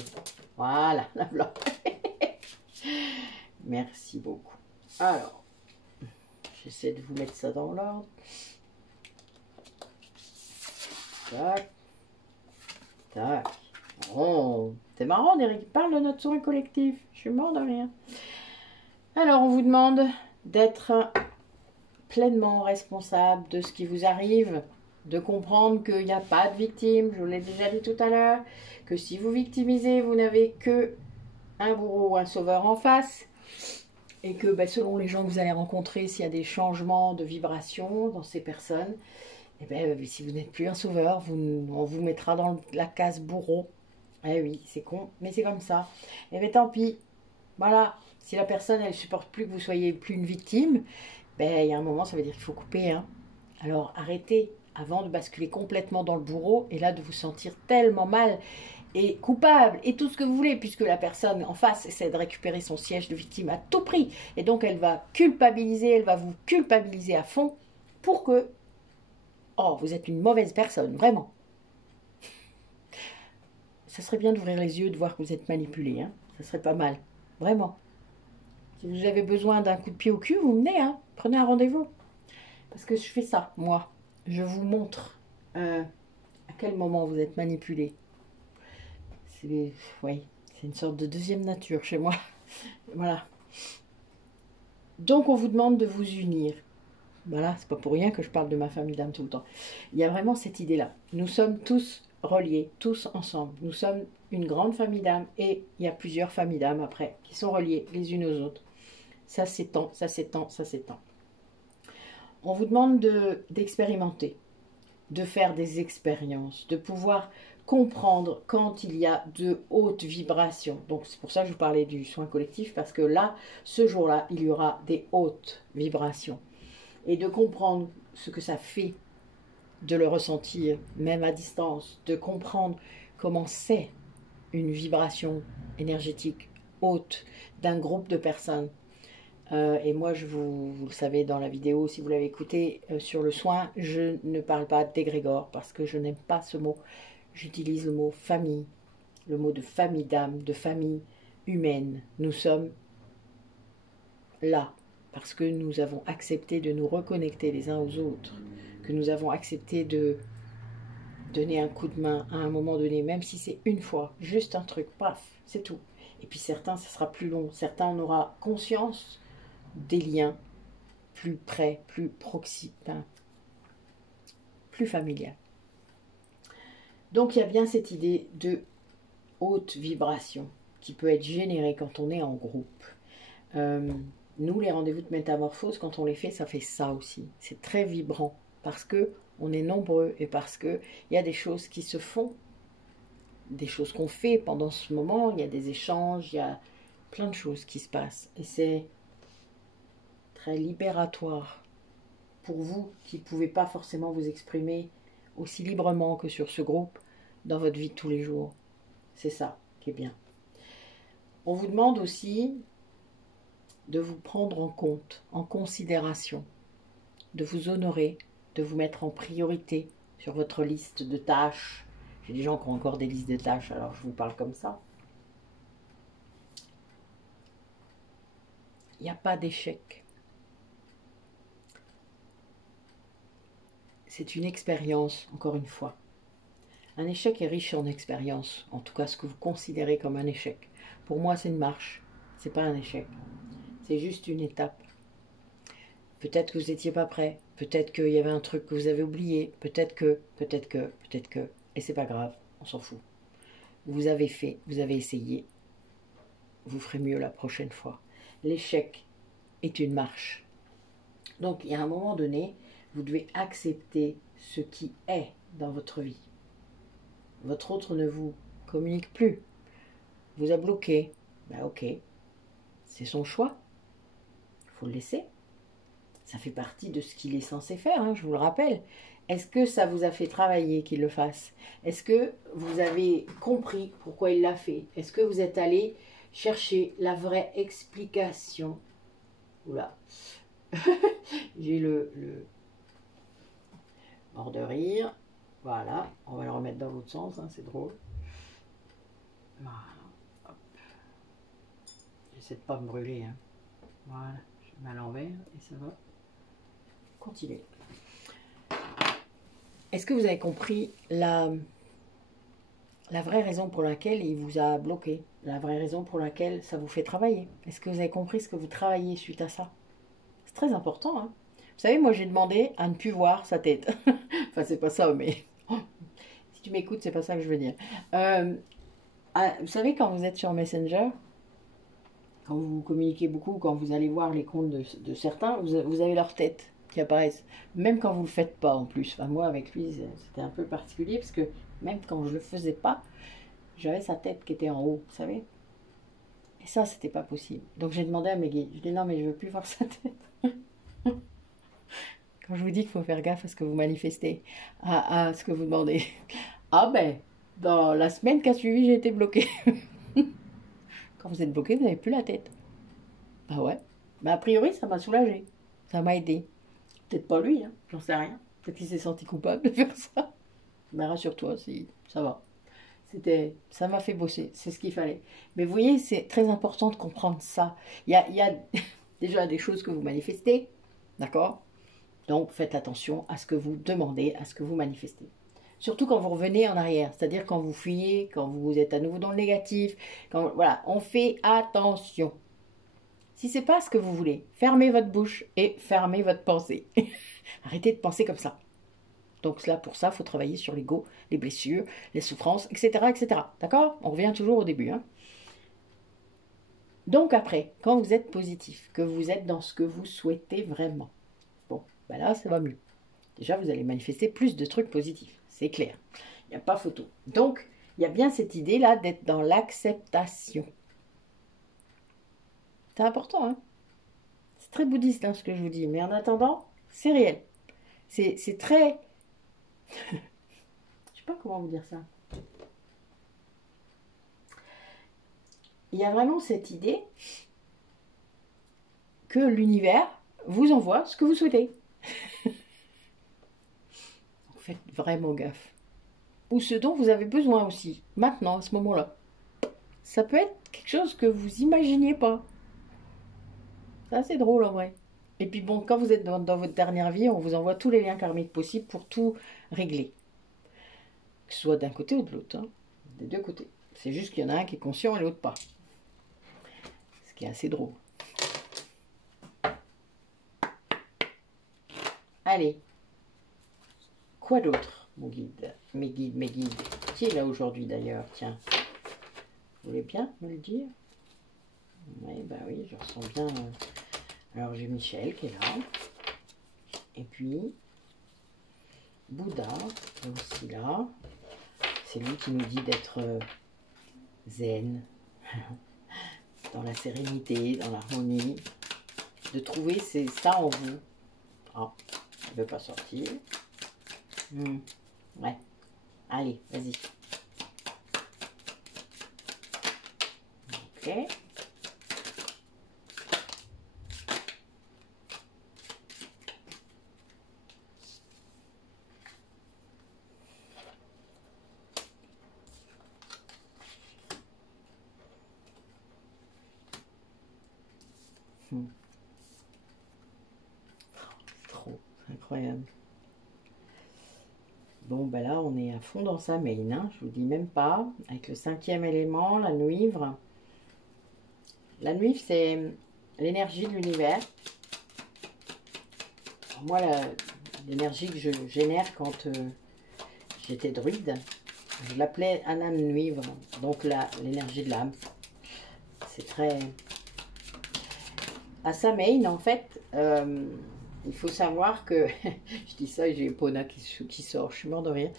voilà, la blanche. Merci beaucoup. Alors, j'essaie de vous mettre ça dans l'ordre. Tac. Tac. Oh, c'est marrant, Eric parle de notre souris collective. Je suis mort de rien. Alors, on vous demande d'être pleinement responsable de ce qui vous arrive, de comprendre qu'il n'y a pas de victime, je vous l'ai déjà dit tout à l'heure, que si vous victimisez, vous n'avez que un bourreau ou un sauveur en face, et que ben, selon les gens que vous allez rencontrer, s'il y a des changements de vibration dans ces personnes, et ben, si vous n'êtes plus un sauveur, on vous mettra dans la case bourreau. Eh oui, c'est con, mais c'est comme ça. Et bien tant pis, voilà, si la personne, elle supporte plus que vous soyez plus une victime, ben, il y a un moment, ça veut dire qu'il faut couper. Hein. Alors arrêtez, avant de basculer complètement dans le bourreau, et là de vous sentir tellement mal et coupable, et tout ce que vous voulez, puisque la personne en face essaie de récupérer son siège de victime à tout prix, et donc elle va culpabiliser, elle va vous culpabiliser à fond, pour que, oh, vous êtes une mauvaise personne, vraiment. Ça serait bien d'ouvrir les yeux, de voir que vous êtes manipulé, hein. Ça serait pas mal, vraiment. Si vous avez besoin d'un coup de pied au cul, vous venez, hein. Prenez un rendez-vous. Parce que je fais ça, moi. Je vous montre à quel moment vous êtes manipulé. Oui, c'est une sorte de deuxième nature chez moi. Voilà. Donc on vous demande de vous unir. Voilà, c'est pas pour rien que je parle de ma famille d'âme tout le temps. Il y a vraiment cette idée-là. Nous sommes tous reliés, tous ensemble. Nous sommes une grande famille d'âmes et il y a plusieurs familles d'âmes après qui sont reliées les unes aux autres. Ça s'étend, ça s'étend, ça s'étend. On vous demande d'expérimenter, de faire des expériences, de pouvoir comprendre quand il y a de hautes vibrations. Donc c'est pour ça que je vous parlais du soin collectif, parce que là, ce jour-là, il y aura des hautes vibrations. Et de comprendre ce que ça fait de le ressentir, même à distance, de comprendre comment c'est une vibration énergétique haute d'un groupe de personnes. Et moi, vous le savez dans la vidéo, si vous l'avez écouté, sur le soin, je ne parle pas d'égrégore parce que je n'aime pas ce mot. J'utilise le mot famille, le mot de famille d'âme, de famille humaine. Nous sommes là parce que nous avons accepté de nous reconnecter les uns aux autres, que nous avons accepté de donner un coup de main à un moment donné, même si c'est une fois, juste un truc, paf, c'est tout. Et puis certains, ça sera plus long. Certains, on aura conscience des liens plus près, plus proximaux, plus familial. Donc il y a bien cette idée de haute vibration qui peut être générée quand on est en groupe. Nous, les rendez-vous de métamorphose, quand on les fait, ça fait ça aussi. C'est très vibrant parce que on est nombreux et parce que il y a des choses qui se font, des choses qu'on fait pendant ce moment. Il y a des échanges, il y a plein de choses qui se passent et c'est très libératoire pour vous qui ne pouvez pas forcément vous exprimer aussi librement que sur ce groupe dans votre vie de tous les jours. C'est ça qui est bien. On vous demande aussi de vous prendre en compte, en considération, de vous honorer, de vous mettre en priorité sur votre liste de tâches. J'ai des gens qui ont encore des listes de tâches, alors je vous parle comme ça. Il n'y a pas d'échec. C'est une expérience, encore une fois. Un échec est riche en expérience, en tout cas ce que vous considérez comme un échec. Pour moi, c'est une marche, c'est pas un échec. C'est juste une étape. Peut-être que vous n'étiez pas prêt, peut-être qu'il y avait un truc que vous avez oublié, peut-être que, et c'est pas grave, on s'en fout. Vous avez fait, vous avez essayé, vous ferez mieux la prochaine fois. L'échec est une marche. Donc, il y a un moment donné, vous devez accepter ce qui est dans votre vie. Votre autre ne vous communique plus, vous a bloqué. Ben ok, c'est son choix, il faut le laisser. Ça fait partie de ce qu'il est censé faire, hein, je vous le rappelle. Est-ce que ça vous a fait travailler qu'il le fasse? Est-ce que vous avez compris pourquoi il l'a fait? Est-ce que vous êtes allé chercher la vraie explication? Oula, j'ai le mort de rire. Voilà, on va le remettre dans l'autre sens, hein, c'est drôle. Voilà, hop. J'essaie de ne pas me brûler. Hein. Voilà, je mets à l'envers et ça va continuer. Est-ce que vous avez compris la vraie raison pour laquelle il vous a bloqué? La vraie raison pour laquelle ça vous fait travailler? Est-ce que vous avez compris ce que vous travaillez suite à ça? C'est très important. Hein. Vous savez, moi j'ai demandé à ne plus voir sa tête. Enfin, c'est pas ça, mais... Si tu m'écoutes, c'est pas ça que je veux dire. Vous savez, quand vous êtes sur Messenger, quand vous communiquez beaucoup, quand vous allez voir les comptes de certains, vous avez leur tête qui apparaissent. Même quand vous le faites pas en plus. Enfin, moi, avec lui, c'était un peu particulier parce que même quand je le faisais pas, j'avais sa tête qui était en haut, vous savez. Et ça, c'était pas possible. Donc j'ai demandé à mes guides. Je dis non, mais je veux plus voir sa tête. Quand je vous dis qu'il faut faire gaffe à ce que vous manifestez, à ce que vous demandez. Ah ben, dans la semaine qui a suivi, j'ai été bloquée. Quand vous êtes bloqué, vous n'avez plus la tête. Ah ouais. Mais a priori, ça m'a soulagée. Ça m'a aidé. Peut-être pas lui, hein, j'en sais rien. Peut-être qu'il s'est senti coupable de faire ça. Mais rassure-toi, si ça va. Ça m'a fait bosser, c'est ce qu'il fallait. Mais vous voyez, c'est très important de comprendre ça. Il y a déjà des choses que vous manifestez, d'accord? Donc faites attention à ce que vous demandez, à ce que vous manifestez. Surtout quand vous revenez en arrière, c'est-à-dire quand vous fuyez, quand vous êtes à nouveau dans le négatif. Quand, voilà, on fait attention. Si c'est pas ce que vous voulez, fermez votre bouche et fermez votre pensée. Arrêtez de penser comme ça. Donc là, pour ça, il faut travailler sur l'ego, les blessures, les souffrances, etc. etc. D'accord? On revient toujours au début. Hein. Donc après, quand vous êtes positif, que vous êtes dans ce que vous souhaitez vraiment, bon, ben là, ça va mieux. Déjà, vous allez manifester plus de trucs positifs. C'est clair. Il n'y a pas photo. Donc, il y a bien cette idée-là d'être dans l'acceptation. C'est important, hein? C'est très bouddhiste, hein, ce que je vous dis. Mais en attendant, c'est réel. C'est très... je sais pas comment vous dire ça. Il y a vraiment cette idée que l'univers vous envoie ce que vous souhaitez. Faites vraiment gaffe. Ou ce dont vous avez besoin aussi, maintenant, à ce moment-là. Ça peut être quelque chose que vous imaginiez pas. C'est assez drôle en vrai. Et puis bon, quand vous êtes dans votre dernière vie, on vous envoie tous les liens karmiques possibles pour tout régler. Que ce soit d'un côté ou de l'autre. Hein. Des deux côtés. C'est juste qu'il y en a un qui est conscient et l'autre pas. Ce qui est assez drôle. Allez. Quoi d'autre, mon guide? Mes guides. Qui est là aujourd'hui d'ailleurs? Tiens. Vous voulez bien me le dire? Oui, bah oui, je ressens bien. Alors j'ai Michel qui est là. Et puis Bouddha qui est aussi là. C'est lui qui nous dit d'être zen, dans la sérénité, dans l'harmonie, de trouver ça en vous. Ah, il ne veut pas sortir. Ouais. Allez, vas-y. Ok. C'est trop incroyable. Bon, ben là, on est à fond dans sa main, hein, je vous dis même pas. Avec le 5e élément, la nuivre. La nuivre, c'est l'énergie de l'univers. Moi, l'énergie que je génère quand j'étais druide, je l'appelais un âme nuivre. Donc, l'énergie de l'âme. C'est très... À sa main, en fait... il faut savoir que, je dis ça et j'ai Epona qui sort, je suis mort de rire.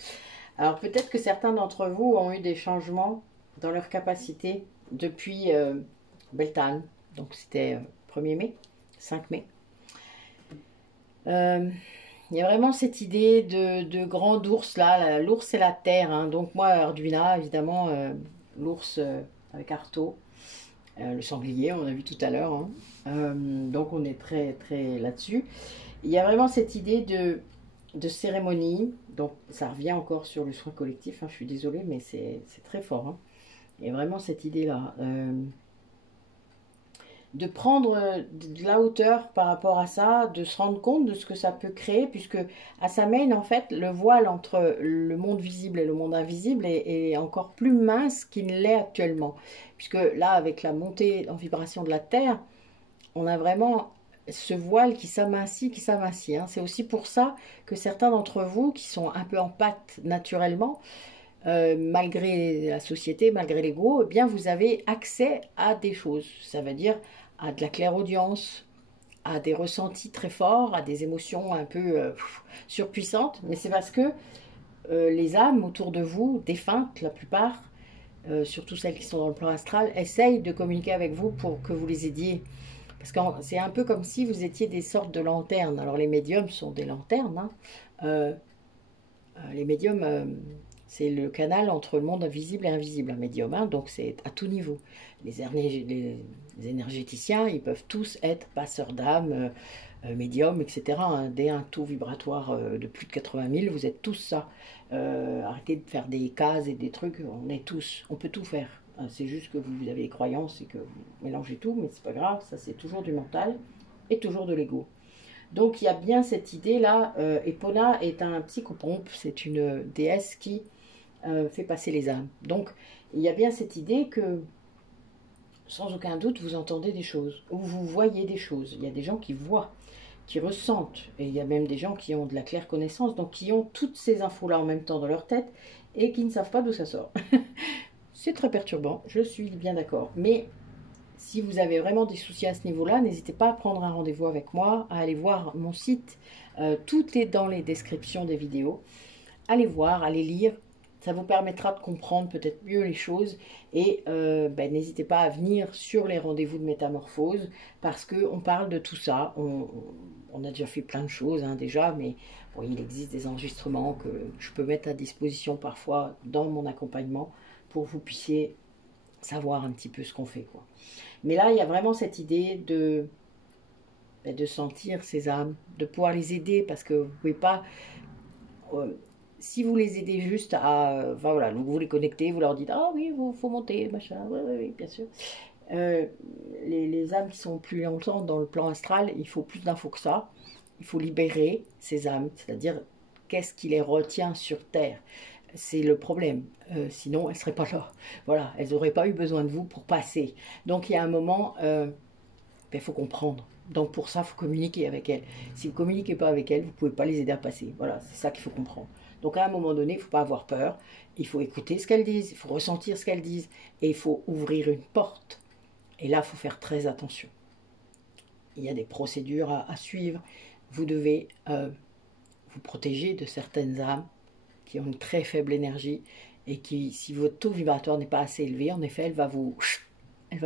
Alors peut-être que certains d'entre vous ont eu des changements dans leur capacité depuis Beltane, donc c'était 1er mai, 5 mai. Il y a vraiment cette idée de grand ours là, l'ours c'est la terre, hein. Donc moi Arduina évidemment, l'ours avec Artaud, le sanglier on a vu tout à l'heure, hein. Donc on est très très là-dessus. Il y a vraiment cette idée de cérémonie, donc ça revient encore sur le soin collectif, hein, je suis désolée mais c'est très fort. Hein. Il y a vraiment cette idée-là, de prendre de la hauteur par rapport à ça, de se rendre compte de ce que ça peut créer, puisque à sa main, en fait, le voile entre le monde visible et le monde invisible est encore plus mince qu'il ne l'est actuellement. Puisque là, avec la montée en vibration de la Terre, on a vraiment ce voile qui s'amincit, hein. C'est aussi pour ça que certains d'entre vous, qui sont un peu en pâte naturellement, malgré la société, malgré l'ego, eh bien vous avez accès à des choses. Ça veut dire à de la clairaudience, à des ressentis très forts, à des émotions un peu surpuissantes. Mais c'est parce que les âmes autour de vous, défuntes la plupart, surtout celles qui sont dans le plan astral, essayent de communiquer avec vous pour que vous les aidiez. Parce que c'est un peu comme si vous étiez des sortes de lanternes. Alors les médiums sont des lanternes. Hein. Les médiums, c'est le canal entre le monde invisible et invisible. Un médium, hein, donc c'est à tout niveau. Les énergéticiens, ils peuvent tous être passeurs d'âme, médiums, etc. Hein. Dès un taux vibratoire de plus de 80 000, vous êtes tous ça. Arrêtez de faire des cases et des trucs. On peut tout faire. C'est juste que vous avez des croyances et que vous mélangez tout, mais c'est pas grave, ça c'est toujours du mental et toujours de l'ego. Donc il y a bien cette idée-là. Epona est un psychopompe, c'est une déesse qui fait passer les âmes. Donc il y a bien cette idée que, sans aucun doute, vous entendez des choses, ou vous voyez des choses. Il y a des gens qui voient, qui ressentent, et il y a même des gens qui ont de la claire connaissance, donc qui ont toutes ces infos-là en même temps dans leur tête, et qui ne savent pas d'où ça sort. C'est très perturbant, je suis bien d'accord. Mais si vous avez vraiment des soucis à ce niveau-là, n'hésitez pas à prendre un rendez-vous avec moi, à aller voir mon site. Tout est dans les descriptions des vidéos. Allez voir, allez lire. Ça vous permettra de comprendre peut-être mieux les choses. Et n'hésitez pas à venir sur les rendez-vous de métamorphose parce qu'on parle de tout ça. On a déjà fait plein de choses déjà, mais bon, il existe des enregistrements que je peux mettre à disposition parfois dans mon accompagnement pour que vous puissiez savoir un petit peu ce qu'on fait, quoi. Mais là, il y a vraiment cette idée de sentir ces âmes, de pouvoir les aider, parce que vous ne pouvez pas... si vous les aidez juste à... voilà, donc vous les connectez, vous leur dites « Ah oui, il faut monter, machin, oui, bien sûr. » les âmes qui sont plus longtemps dans le plan astral, il faut plus d'infos que ça. Il faut libérer ces âmes, c'est-à-dire qu'est-ce qui les retient sur Terre. C'est le problème. Sinon, elles ne seraient pas là. Voilà, elles n'auraient pas eu besoin de vous pour passer. Donc, il y a un moment, faut comprendre. Donc, pour ça, il faut communiquer avec elles. Si vous ne communiquez pas avec elles, vous ne pouvez pas les aider à passer. Voilà, c'est ça qu'il faut comprendre. Donc, à un moment donné, il ne faut pas avoir peur. Il faut écouter ce qu'elles disent. Il faut ressentir ce qu'elles disent. Et il faut ouvrir une porte. Et là, il faut faire très attention. Il y a des procédures à suivre. Vous devez vous protéger de certaines âmes qui ont une très faible énergie et qui, si votre taux vibratoire n'est pas assez élevé, en effet, elle va vous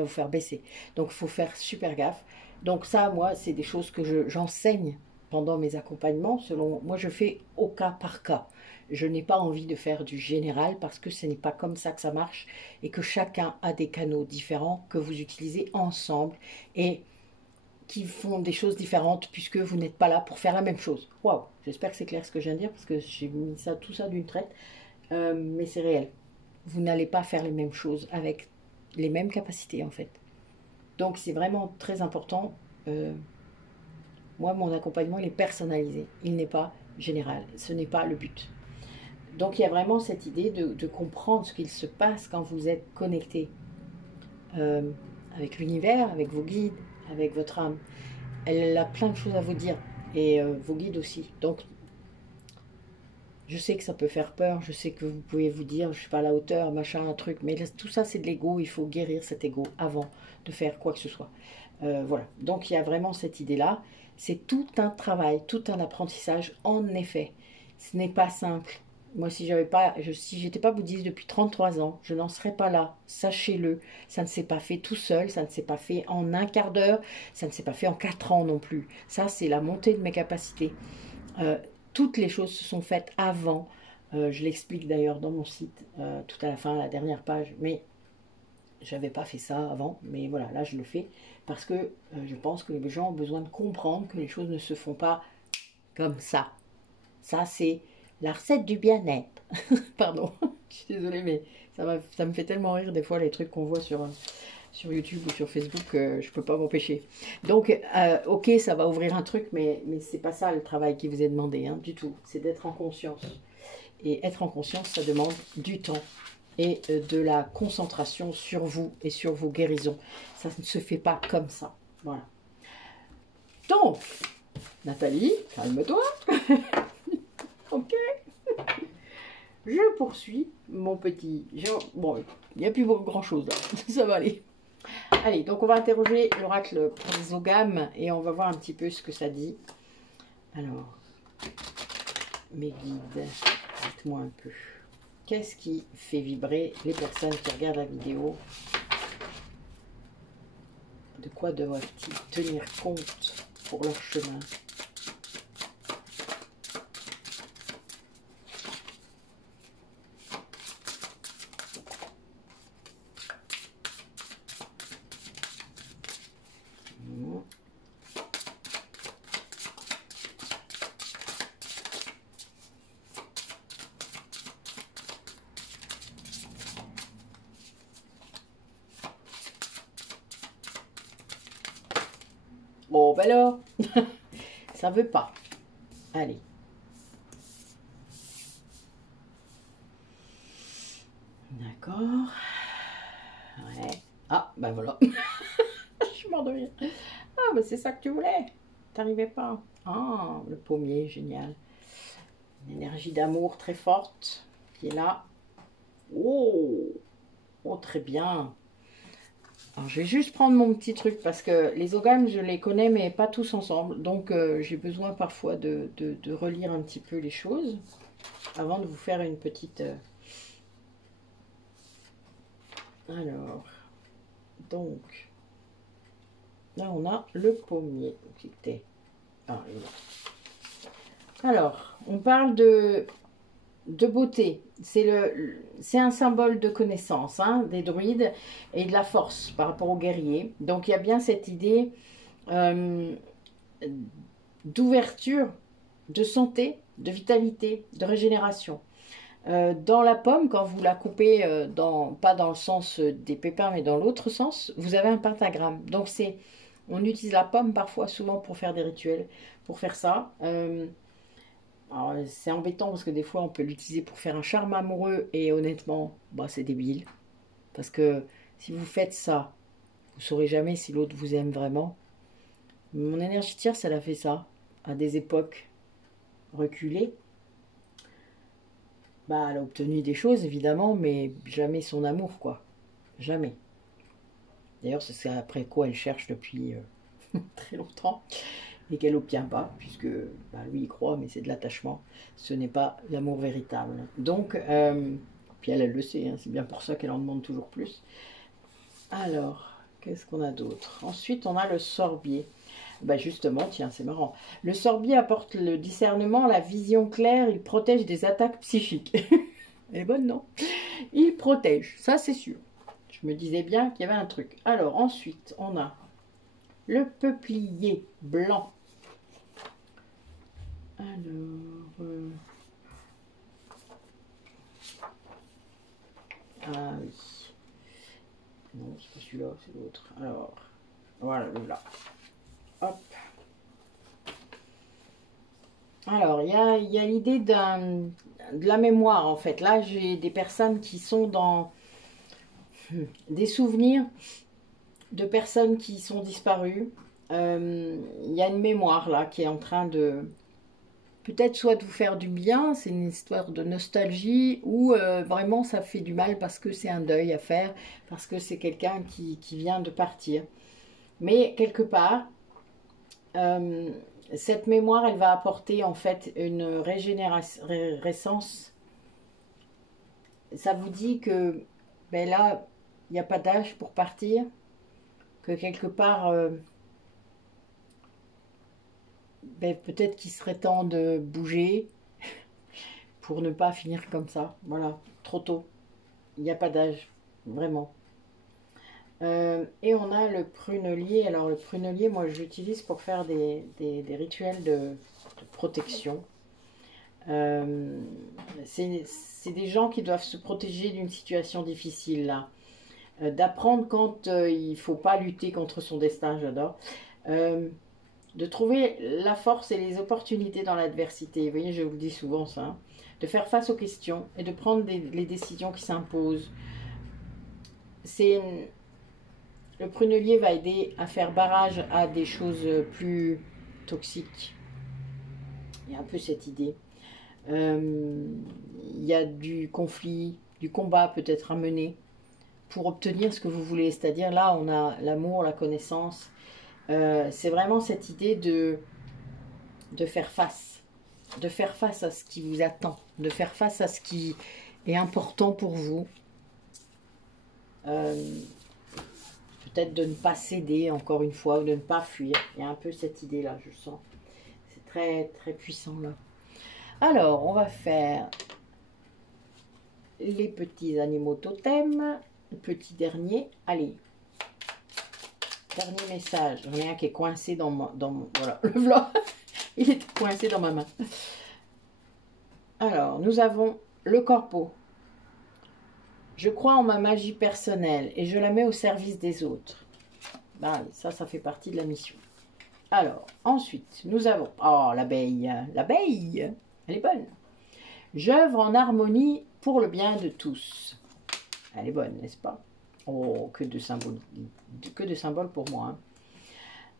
faire baisser. Donc, il faut faire super gaffe. Donc ça, moi, c'est des choses que j'enseigne pendant mes accompagnements. Moi, je fais au cas par cas. Je n'ai pas envie de faire du général parce que ce n'est pas comme ça que ça marche et que chacun a des canaux différents que vous utilisez ensemble et qui font des choses différentes puisque vous n'êtes pas là pour faire la même chose. Waouh, j'espère que c'est clair ce que je viens de dire parce que j'ai mis tout ça d'une traite, mais c'est réel. Vous n'allez pas faire les mêmes choses avec les mêmes capacités en fait. Donc c'est vraiment très important. Moi, mon accompagnement, il est personnalisé. Il n'est pas général. Ce n'est pas le but. Donc il y a vraiment cette idée de comprendre ce qu'il se passe quand vous êtes connecté avec l'univers, avec vos guides, avec votre âme. Elle a plein de choses à vous dire et vos guides aussi. Donc je sais que ça peut faire peur, je sais que vous pouvez vous dire je suis pas à la hauteur, machin, un truc, mais tout ça c'est de l'ego, il faut guérir cet ego avant de faire quoi que ce soit. Voilà, donc il y a vraiment cette idée-là. C'est tout un travail, tout un apprentissage en effet. Ce n'est pas simple. Moi, si j'étais pas bouddhiste depuis 33 ans, je n'en serais pas là. Sachez-le, ça ne s'est pas fait tout seul, ça ne s'est pas fait en un quart d'heure, ça ne s'est pas fait en 4 ans non plus. Ça, c'est la montée de mes capacités. Toutes les choses se sont faites avant. Je l'explique d'ailleurs dans mon site, tout à la fin, la dernière page, mais j'avais pas fait ça avant, mais voilà, là je le fais parce que je pense que les gens ont besoin de comprendre que les choses ne se font pas comme ça. Ça, c'est la recette du bien-être. Pardon, je suis désolée, mais ça me fait tellement rire des fois les trucs qu'on voit sur YouTube ou sur Facebook que je peux pas m'empêcher. Donc, ok, ça va ouvrir un truc, mais c'est pas ça le travail qui vous est demandé, du tout. C'est d'être en conscience. Et être en conscience, ça demande du temps et de la concentration sur vous et sur vos guérisons. Ça ne se fait pas comme ça. Voilà. Donc, Nathalie, calme-toi. Ok. Je poursuis mon petit... Bon, il n'y a plus grand-chose là. Ça va aller. Allez, donc on va interroger l'oracle Prisogame et on va voir un petit peu ce que ça dit. Alors, mes guides, dites-moi un peu. Qu'est-ce qui fait vibrer les personnes qui regardent la vidéo? De quoi doivent-ils tenir compte pour leur chemin? Bon, ben alors, Ça veut pas. Allez. D'accord. Ouais. Ah, ben voilà. Je suis mort de rire. Ah, ben c'est ça que tu voulais. T'arrivais pas. Ah, le pommier, génial. Une énergie d'amour très forte qui est là. Oh, oh, très bien. Alors, je vais juste prendre mon petit truc parce que les ogames, je les connais, mais pas tous ensemble. Donc, j'ai besoin parfois de relire un petit peu les choses avant de vous faire une petite... Alors, donc, là, on a le pommier. Ah, alors, on parle de beauté. C'est un symbole de connaissance, hein, des druides et de la force par rapport aux guerriers. Donc, il y a bien cette idée d'ouverture, de santé, de vitalité, de régénération. Dans la pomme, quand vous la coupez, pas dans le sens des pépins, mais dans l'autre sens, vous avez un pentagramme. Donc, on utilise la pomme parfois, souvent pour faire des rituels, pour faire ça. C'est embêtant parce que des fois, on peut l'utiliser pour faire un charme amoureux et honnêtement, bah, c'est débile. Parce que si vous faites ça, vous ne saurez jamais si l'autre vous aime vraiment. Mon énergie tierce, elle a fait ça à des époques reculées. Bah, elle a obtenu des choses, évidemment, mais jamais son amour, quoi. Jamais. D'ailleurs, c'est après quoi elle cherche depuis très longtemps et qu'elle n'obtient pas, puisque bah, lui, il croit, mais c'est de l'attachement. Ce n'est pas l'amour véritable. Donc, puis elle le sait, hein, c'est bien pour ça qu'elle en demande toujours plus. Alors, qu'est-ce qu'on a d'autre? Ensuite, on a le sorbier. Bah justement, tiens, c'est marrant. Le sorbier apporte le discernement, la vision claire, il protège des attaques psychiques. Elle est bonne, non? Il protège, ça c'est sûr. Je me disais bien qu'il y avait un truc. Alors, ensuite, on a le peuplier blanc. Alors... Ah oui. Non, c'est pas celui-là, c'est l'autre. Alors, voilà, le là. Hop. Alors, il y a l'idée de la mémoire, en fait. Là, j'ai des personnes qui sont dans des souvenirs de personnes qui sont disparues. Il y a une mémoire, là, qui est en train de... Peut-être soit de vous faire du bien, c'est une histoire de nostalgie, ou vraiment ça fait du mal parce que c'est un deuil à faire, parce que c'est quelqu'un qui vient de partir. Mais quelque part... cette mémoire, elle va apporter en fait une régénérescence. Ça vous dit que ben là, il n'y a pas d'âge pour partir, que quelque part, ben peut-être qu'il serait temps de bouger pour ne pas finir comme ça. Voilà, trop tôt. Il n'y a pas d'âge, vraiment. Et on a le prunelier. Alors le prunelier, moi je l'utilise pour faire des rituels de protection. C'est des gens qui doivent se protéger d'une situation difficile là. D'apprendre quand il ne faut pas lutter contre son destin, j'adore. De trouver la force et les opportunités dans l'adversité. Vous voyez, je vous le dis souvent ça. Hein. De faire face aux questions et de prendre les décisions qui s'imposent. Le prunelier va aider à faire barrage à des choses plus toxiques. Il y a un peu cette idée. Il y a du conflit, du combat peut-être à mener pour obtenir ce que vous voulez. C'est-à-dire là, on a l'amour, la connaissance. C'est vraiment cette idée de faire face. De faire face à ce qui vous attend. De faire face à ce qui est important pour vous. Peut-être de ne pas céder encore une fois ou de ne pas fuir. Il y a un peu cette idée-là, je sens. C'est très, très puissant là. Alors, on va faire les petits animaux totems. Le petit dernier. Allez. Dernier message. J'en ai un qui est coincé dans mon... Voilà, le vlog. Il est coincé dans ma main. Alors, nous avons le corbeau. Je crois en ma magie personnelle et je la mets au service des autres. Ben, ça fait partie de la mission. Alors, ensuite, nous avons... Oh, l'abeille. L'abeille, elle est bonne. J'œuvre en harmonie pour le bien de tous. Elle est bonne, n'est-ce pas? Oh, que de symboles pour moi. Hein.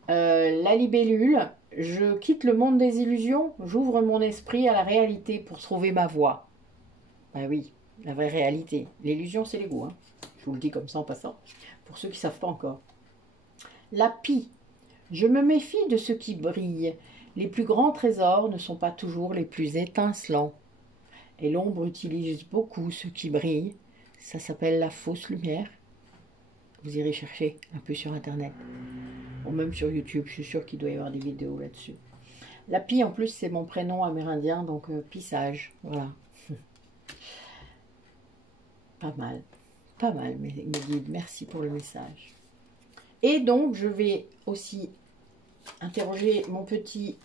La libellule, je quitte le monde des illusions, j'ouvre mon esprit à la réalité pour trouver ma voie. Ben oui, la vraie réalité. L'illusion, c'est l'ego. Hein. Je vous le dis comme ça en passant, pour ceux qui ne savent pas encore. La pie, je me méfie de ce qui brille. Les plus grands trésors ne sont pas toujours les plus étincelants. Et l'ombre utilise beaucoup ce qui brille. Ça s'appelle la fausse lumière. Vous irez chercher un peu sur Internet. Ou même sur YouTube, je suis sûre qu'il doit y avoir des vidéos là-dessus. La Pie, en plus, c'est mon prénom amérindien, donc Pie-Sage. Voilà. Pas mal, mes guides. Merci pour le message. Et donc, je vais aussi interroger mon petit...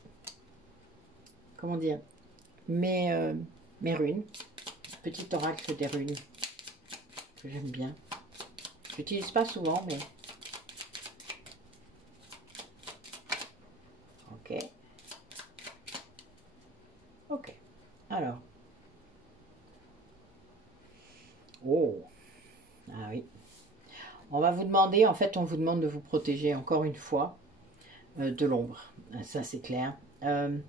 Comment dire? Mes runes. Petit oracle des runes. Que j'aime bien. Je n'utilise pas souvent, mais... Ok. Ok. Alors. Oh. Ah oui. On va vous demander, en fait, on vous demande de vous protéger encore une fois de l'ombre. Ça, c'est clair. Il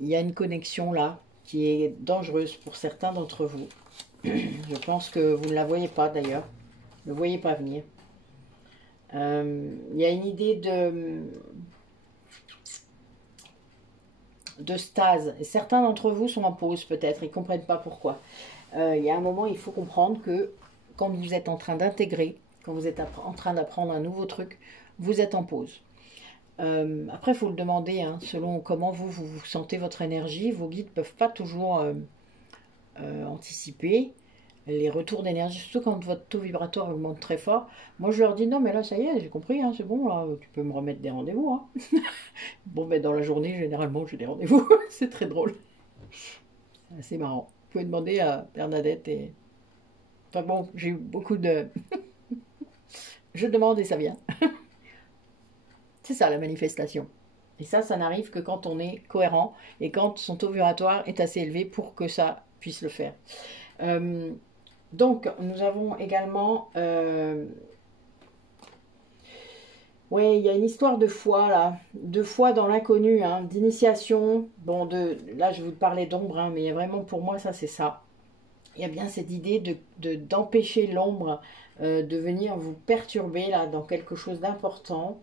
y a une connexion là qui est dangereuse pour certains d'entre vous. Je pense que vous ne la voyez pas d'ailleurs. Ne voyez pas venir. Il y a une idée de stase. Et certains d'entre vous sont en pause peut-être. Ils ne comprennent pas pourquoi. Il y a un moment, il faut comprendre que quand vous êtes en train d'intégrer, quand vous êtes en train d'apprendre un nouveau truc, vous êtes en pause. Après, il faut le demander, hein, selon comment vous sentez votre énergie. Vos guides ne peuvent pas toujours anticiper les retours d'énergie, surtout quand votre taux vibratoire augmente très fort. Moi, je leur dis, non, mais là, ça y est, j'ai compris, hein, c'est bon, là, tu peux me remettre des rendez-vous. Hein. Bon, ben, dans la journée, généralement, j'ai des rendez-vous. C'est très drôle. C'est assez marrant. Vous pouvez demander à Bernadette et... Enfin bon, j'ai eu beaucoup de... Je demande et ça vient. C'est ça, la manifestation. Et ça n'arrive que quand on est cohérent et quand son taux vibratoire est assez élevé pour que ça puisse le faire. Donc, nous avons également... Oui, il y a une histoire de foi, là. De foi dans l'inconnu, hein, d'initiation. Bon, là, je vous parlais d'ombre, hein, mais vraiment, pour moi, ça, c'est ça. Il y a bien cette idée d'empêcher l'ombre de venir vous perturber, là, dans quelque chose d'important.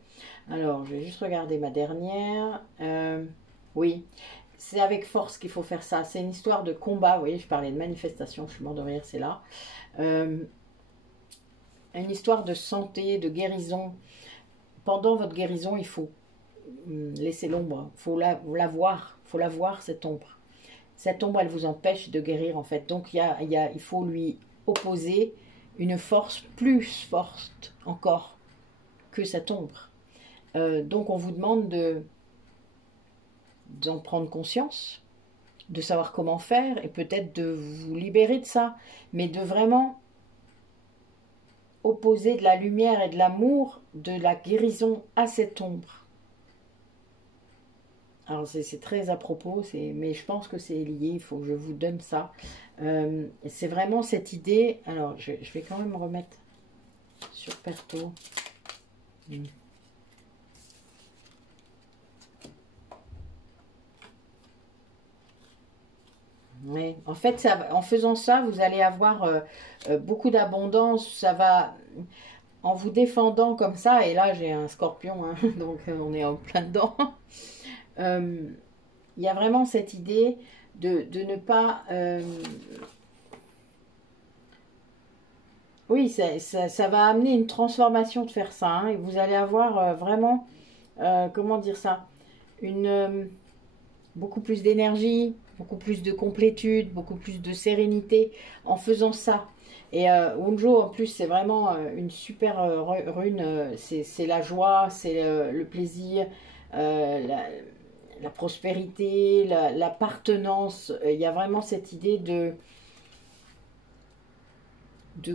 Alors, je vais juste regarder ma dernière. Oui, c'est avec force qu'il faut faire ça. C'est une histoire de combat. Vous voyez, je parlais de manifestation. Je suis mort de rire, c'est là. Une histoire de santé, de guérison. Pendant votre guérison, il faut laisser l'ombre. Il faut la voir. Il faut la voir, cette ombre. Cette ombre, elle vous empêche de guérir, en fait. Donc, il faut lui opposer une force plus forte encore que cette ombre. Donc, on vous demande d'en prendre conscience, de savoir comment faire et peut-être de vous libérer de ça, mais de vraiment opposer de la lumière et de l'amour, de la guérison à cette ombre. Alors c'est très à propos, mais je pense que c'est lié, il faut que je vous donne ça. C'est vraiment cette idée, alors je vais quand même remettre sur Perto. Oui. En fait, en faisant ça, vous allez avoir beaucoup d'abondance. Ça va, en vous défendant comme ça, et là j'ai un scorpion, hein, donc on est en plein dedans. Il y a vraiment cette idée de ne pas... Oui, ça va amener une transformation de faire ça. Hein, et vous allez avoir vraiment, comment dire ça, beaucoup plus d'énergie, beaucoup plus de complétude, beaucoup plus de sérénité en faisant ça. Et Wunjo, en plus, c'est vraiment une super rune. C'est la joie, c'est le plaisir, la prospérité, l'appartenance. Il y a vraiment cette idée de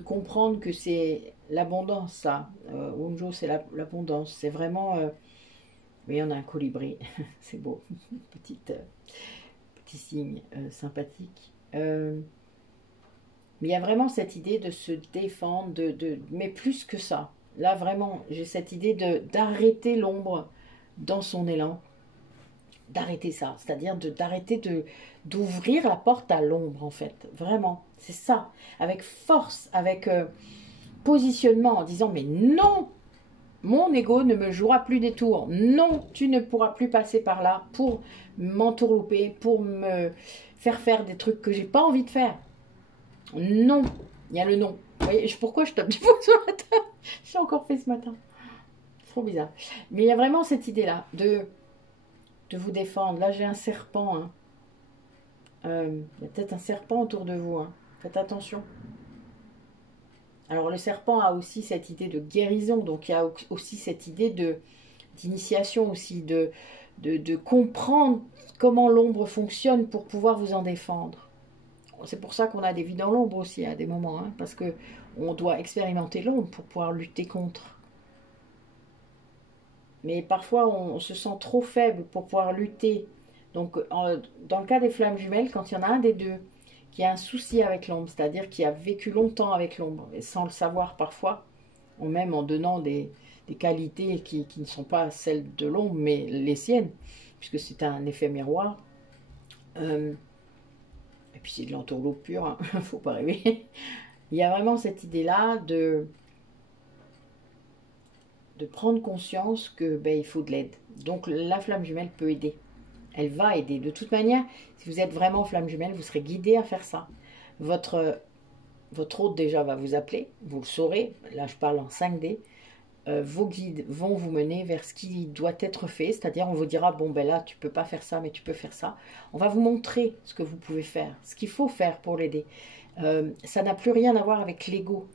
comprendre que c'est l'abondance, ça. Wunjo, c'est l'abondance. C'est vraiment Oui, on a un colibri, c'est beau, petit signe sympathique. Mais il y a vraiment cette idée de se défendre, mais plus que ça. Là, vraiment, j'ai cette idée d'arrêter l'ombre dans son élan, d'arrêter ça, c'est-à-dire d'arrêter d'ouvrir la porte à l'ombre, en fait. Vraiment, c'est ça. Avec force, avec positionnement, en disant, mais non, mon ego ne me jouera plus des tours. Non, tu ne pourras plus passer par là pour m'entourlouper, pour me faire des trucs que j'ai pas envie de faire. Non, il y a le non. Vous voyez, pourquoi je tape du poing ce matin? J'ai encore fait ce matin. C'est trop bizarre. Mais il y a vraiment cette idée-là de vous défendre. Là, j'ai un serpent. Hein. Il y a peut-être un serpent autour de vous. Hein. Faites attention. Alors, le serpent a aussi cette idée de guérison. Donc, il y a aussi cette idée d'initiation aussi, de comprendre comment l'ombre fonctionne pour pouvoir vous en défendre. C'est pour ça qu'on a des vies dans l'ombre aussi à des moments, hein, parce qu'on doit expérimenter l'ombre pour pouvoir lutter contre. Mais parfois, on se sent trop faible pour pouvoir lutter. Donc, dans le cas des flammes jumelles, quand il y en a un des deux qui a un souci avec l'ombre, c'est-à-dire qui a vécu longtemps avec l'ombre, et sans le savoir parfois, ou même en donnant des qualités qui ne sont pas celles de l'ombre, mais les siennes, puisque c'est un effet miroir, et puis c'est de l'entourloupe pure, hein, faut pas rêver. Il y a vraiment cette idée-là de prendre conscience que il faut de l'aide. Donc la flamme jumelle peut aider. Elle va aider. De toute manière, si vous êtes vraiment flamme jumelle, vous serez guidé à faire ça. Votre hôte déjà va vous appeler, vous le saurez. Là, je parle en 5D. Vos guides vont vous mener vers ce qui doit être fait, c'est-à-dire on vous dira, bon ben là tu peux pas faire ça, mais tu peux faire ça. On va vous montrer ce que vous pouvez faire, ce qu'il faut faire pour l'aider. Ça n'a plus rien à voir avec l'ego.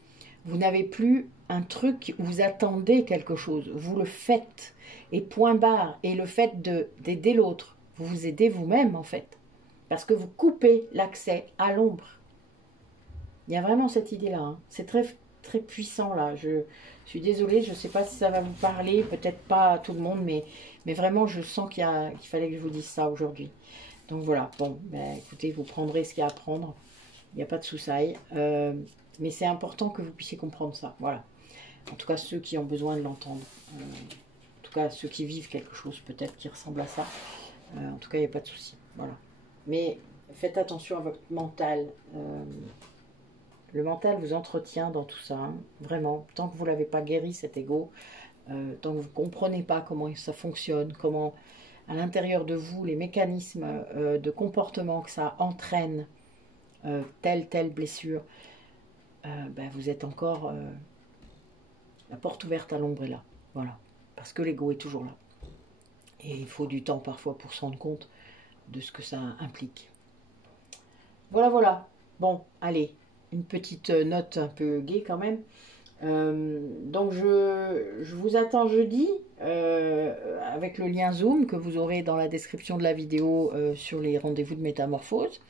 Vous n'avez plus un truc où vous attendez quelque chose, vous le faites, et point barre. Et le fait d'aider l'autre, vous vous aidez vous-même en fait, parce que vous coupez l'accès à l'ombre. Il y a vraiment cette idée-là, hein. C'est très, très puissant là. Je suis désolée, je ne sais pas si ça va vous parler, peut-être pas à tout le monde, mais vraiment je sens qu'il fallait que je vous dise ça aujourd'hui. Donc voilà, bon, écoutez, vous prendrez ce qu'il y a à prendre, il n'y a pas de soucis, mais c'est important que vous puissiez comprendre ça, voilà. En tout cas, ceux qui ont besoin de l'entendre, en tout cas, ceux qui vivent quelque chose peut-être qui ressemble à ça, en tout cas, il n'y a pas de souci, voilà. Mais faites attention à votre mental. Le mental vous entretient dans tout ça, hein, vraiment. Tant que vous ne l'avez pas guéri, cet ego, tant que vous ne comprenez pas comment ça fonctionne, comment à l'intérieur de vous, les mécanismes de comportement que ça entraîne, telle blessure, vous êtes encore la porte ouverte à l'ombre est là. Voilà. Parce que l'ego est toujours là. Et il faut du temps parfois pour se rendre compte de ce que ça implique. Voilà, voilà. Bon, allez. Une petite note un peu gaie quand même. Donc je vous attends jeudi avec le lien Zoom que vous aurez dans la description de la vidéo sur les rendez-vous de métamorphose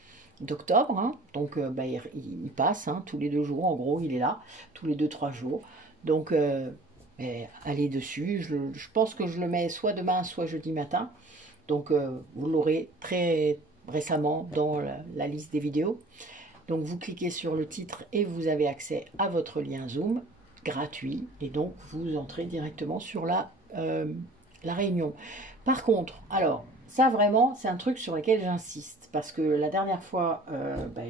d'octobre. Hein. Donc il passe tous les 2 jours, en gros il est là, tous les 2-3 jours. Donc allez dessus, je pense que je le mets soit demain, soit jeudi matin. Donc vous l'aurez très récemment dans la liste des vidéos. Donc vous cliquez sur le titre et vous avez accès à votre lien Zoom gratuit. Et donc vous entrez directement sur la réunion. Par contre, alors ça vraiment c'est un truc sur lequel j'insiste. Parce que la dernière fois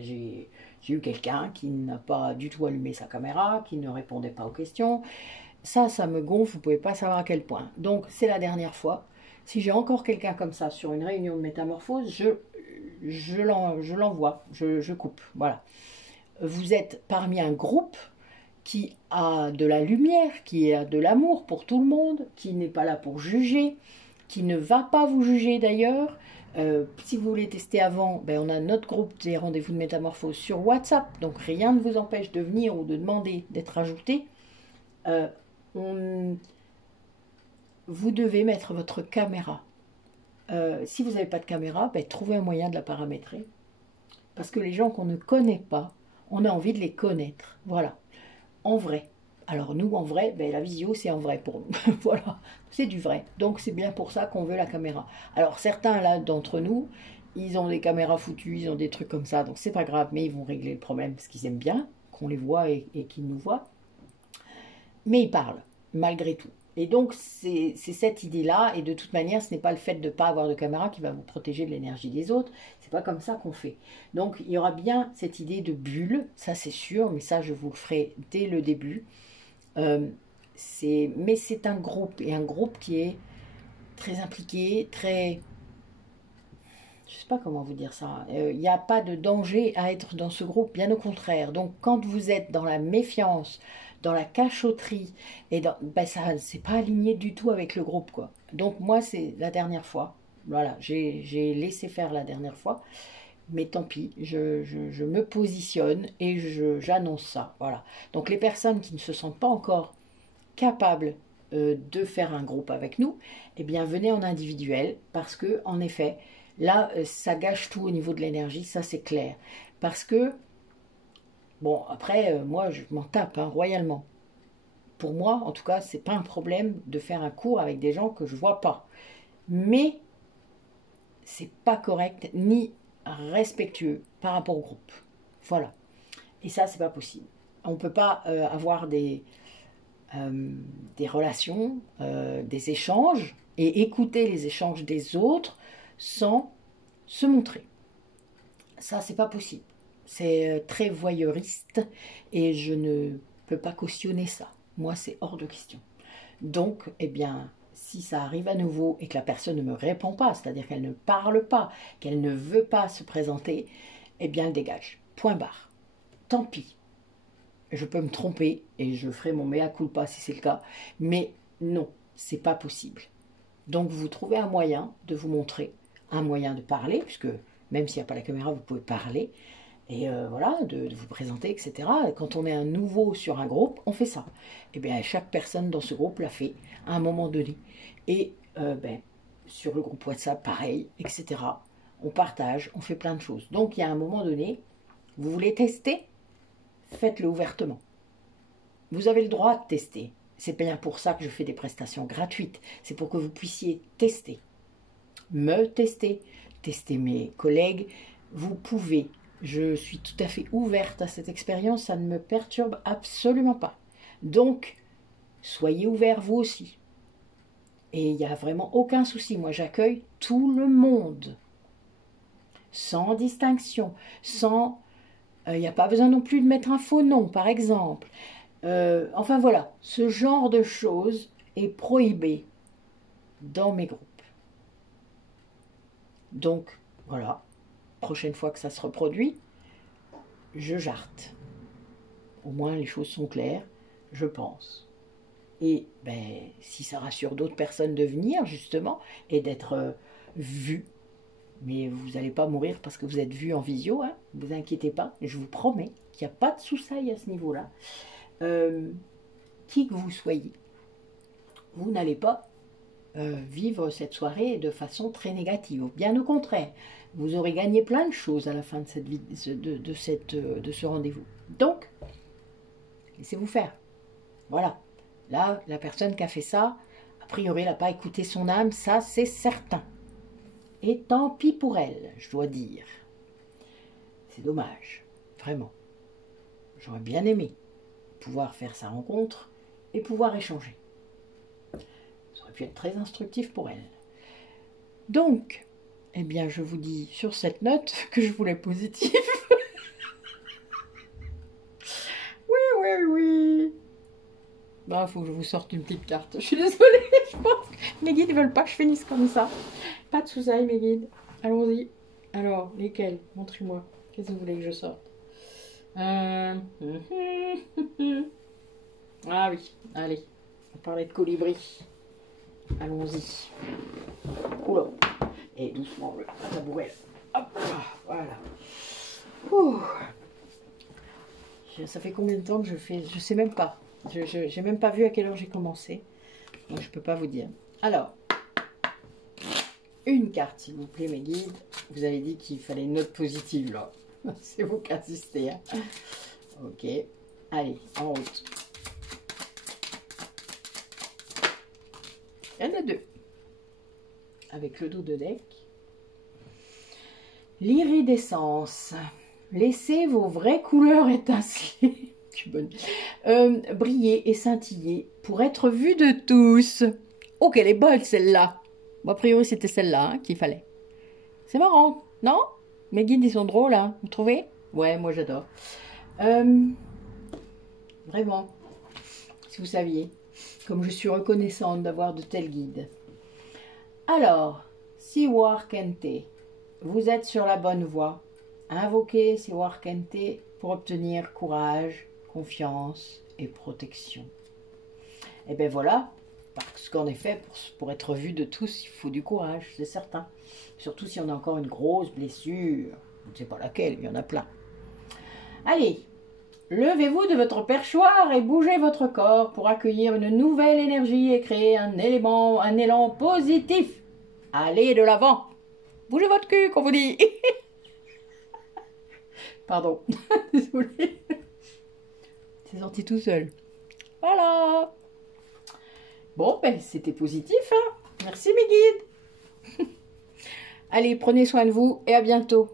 j'ai eu quelqu'un qui n'a pas du tout allumé sa caméra, qui ne répondait pas aux questions. Ça me gonfle, vous ne pouvez pas savoir à quel point. Donc c'est la dernière fois. Si j'ai encore quelqu'un comme ça sur une réunion de métamorphose, je l'envoie, je coupe, voilà. Vous êtes parmi un groupe qui a de la lumière, qui a de l'amour pour tout le monde, qui n'est pas là pour juger, qui ne va pas vous juger d'ailleurs. Si vous voulez tester avant, on a notre groupe des rendez-vous de métamorphose sur WhatsApp, donc rien ne vous empêche de venir ou de demander d'être ajouté. Vous devez mettre votre caméra. Si vous n'avez pas de caméra, trouvez un moyen de la paramétrer. Parce que les gens qu'on ne connaît pas, on a envie de les connaître. Voilà. En vrai. Alors nous, en vrai, ben, la visio, c'est en vrai pour nous. Voilà, c'est du vrai. Donc c'est bien pour ça qu'on veut la caméra. Alors certains là d'entre nous, ils ont des caméras foutues, ils ont des trucs comme ça, donc c'est pas grave, mais ils vont régler le problème parce qu'ils aiment bien qu'on les voit et qu'ils nous voient. Mais ils parlent, malgré tout. Et donc, c'est cette idée-là, et de toute manière, ce n'est pas le fait de ne pas avoir de caméra qui va vous protéger de l'énergie des autres, c'est pas comme ça qu'on fait. Donc, il y aura bien cette idée de bulle, ça c'est sûr, mais ça je vous le ferai dès le début. Mais c'est un groupe, et un groupe qui est très impliqué, très... Je ne sais pas comment vous dire ça. Il n'y a pas de danger à être dans ce groupe, bien au contraire. Donc, quand vous êtes dans la méfiance, dans la cachotterie, et ben ça, c'est pas aligné du tout avec le groupe, quoi. Donc, moi, c'est la dernière fois. Voilà, j'ai laissé faire la dernière fois. Mais tant pis, je me positionne et j'annonce ça. Voilà. Donc, les personnes qui ne se sentent pas encore capables de faire un groupe avec nous, eh bien, venez en individuel parce que, en effet, là, ça gâche tout au niveau de l'énergie, ça c'est clair. Parce que, bon, après, moi, je m'en tape, hein, royalement. Pour moi, en tout cas, c'est pas un problème de faire un cours avec des gens que je vois pas. Mais, c'est pas correct, ni respectueux par rapport au groupe. Voilà. Et ça, c'est pas possible. On peut pas avoir des relations, des échanges, et écouter les échanges des autres sans se montrer. Ça, c'est pas possible. C'est très voyeuriste et je ne peux pas cautionner ça. Moi, c'est hors de question. Donc, eh bien, si ça arrive à nouveau et que la personne ne me répond pas, c'est-à-dire qu'elle ne parle pas, qu'elle ne veut pas se présenter, eh bien, elle dégage. Point barre. Tant pis. Je peux me tromper et je ferai mon mea culpa si c'est le cas, mais non, c'est pas possible. Donc, vous trouvez un moyen de vous montrer, un moyen de parler, puisque même s'il n'y a pas la caméra, vous pouvez parler, et voilà, de vous présenter, etc. Et quand on est un nouveau sur un groupe, on fait ça. Et bien, chaque personne dans ce groupe l'a fait à un moment donné. Et sur le groupe WhatsApp, pareil, etc. On partage, on fait plein de choses. Donc, il y a un moment donné, vous voulez tester? Faites-le ouvertement. Vous avez le droit de tester. C'est bien pour ça que je fais des prestations gratuites. C'est pour que vous puissiez tester. Me tester. Tester mes collègues. Vous pouvez. Je suis tout à fait ouverte à cette expérience. Ça ne me perturbe absolument pas. Donc, soyez ouverts vous aussi. Et il n'y a vraiment aucun souci. Moi, j'accueille tout le monde. Sans distinction. Sans... Il n'y a pas besoin non plus de mettre un faux nom, par exemple. Enfin voilà, ce genre de choses est prohibé dans mes groupes. Donc voilà, prochaine fois que ça se reproduit, je jarte. Au moins les choses sont claires, je pense. Et si ça rassure d'autres personnes de venir justement et d'être vues, mais vous n'allez pas mourir parce que vous êtes vus en visio, hein, ne vous inquiétez pas, je vous promets qu'il n'y a pas de soussailles à ce niveau-là. Qui que vous soyez, vous n'allez pas vivre cette soirée de façon très négative. Bien au contraire, vous aurez gagné plein de choses à la fin de ce rendez-vous. Donc, laissez-vous faire. Voilà. Là, la personne qui a fait ça, a priori, elle n'a pas écouté son âme, ça c'est certain. Et tant pis pour elle, je dois dire. C'est dommage, vraiment. J'aurais bien aimé pouvoir faire sa rencontre et pouvoir échanger. Ça aurait pu être très instructif pour elle. Donc, eh bien, je vous dis sur cette note que je voulais positive. Oui. Bah, faut que je vous sorte une petite carte. Je suis désolée, je pense que mes guides ne veulent pas que je finisse comme ça. Pas de soussailles, mes guides. Allons-y. Alors, lesquels? Montrez-moi. Qu'est-ce que vous voulez que je sorte? Ah oui, allez. On parlait de colibri. Allons-y. Oula. Et doucement, le tabouret. Hop, voilà. Ouh. Ça fait combien de temps que je fais? Je sais même pas. Je n'ai même pas vu à quelle heure j'ai commencé. Donc je peux pas vous dire. Alors, une carte s'il vous plaît mes guides. Vous avez dit qu'il fallait une note positive là. C'est vous qui insistez. Hein. Ok. Allez, en route. Il y en a 2. Avec le dos de deck. L'iridescence. Laissez vos vraies couleurs étinceler. Briller et scintiller pour être vu de tous. Oh, qu'elle est bonne celle-là. Bon, a priori, c'était celle-là qu'il fallait. C'est marrant, non? Mes guides, ils sont drôles, hein, vous trouvez? Ouais, moi j'adore. Vraiment, si vous saviez, comme je suis reconnaissante d'avoir de tels guides. Alors, Siwar Kente, vous êtes sur la bonne voie. Invoquez Siwar Kente pour obtenir courage, confiance et protection. Et bien voilà, parce qu'en effet, pour être vu de tous, il faut du courage, c'est certain. Surtout si on a encore une grosse blessure. Je ne sais pas laquelle, il y en a plein. Allez, levez-vous de votre perchoir et bougez votre corps pour accueillir une nouvelle énergie et créer un élan positif. Allez de l'avant. Bougez votre cul, qu'on vous dit. Pardon, désolée. C'est sorti tout seul. Voilà. Bon, ben, c'était positif. Hein. Merci mes guides. Allez, prenez soin de vous et à bientôt.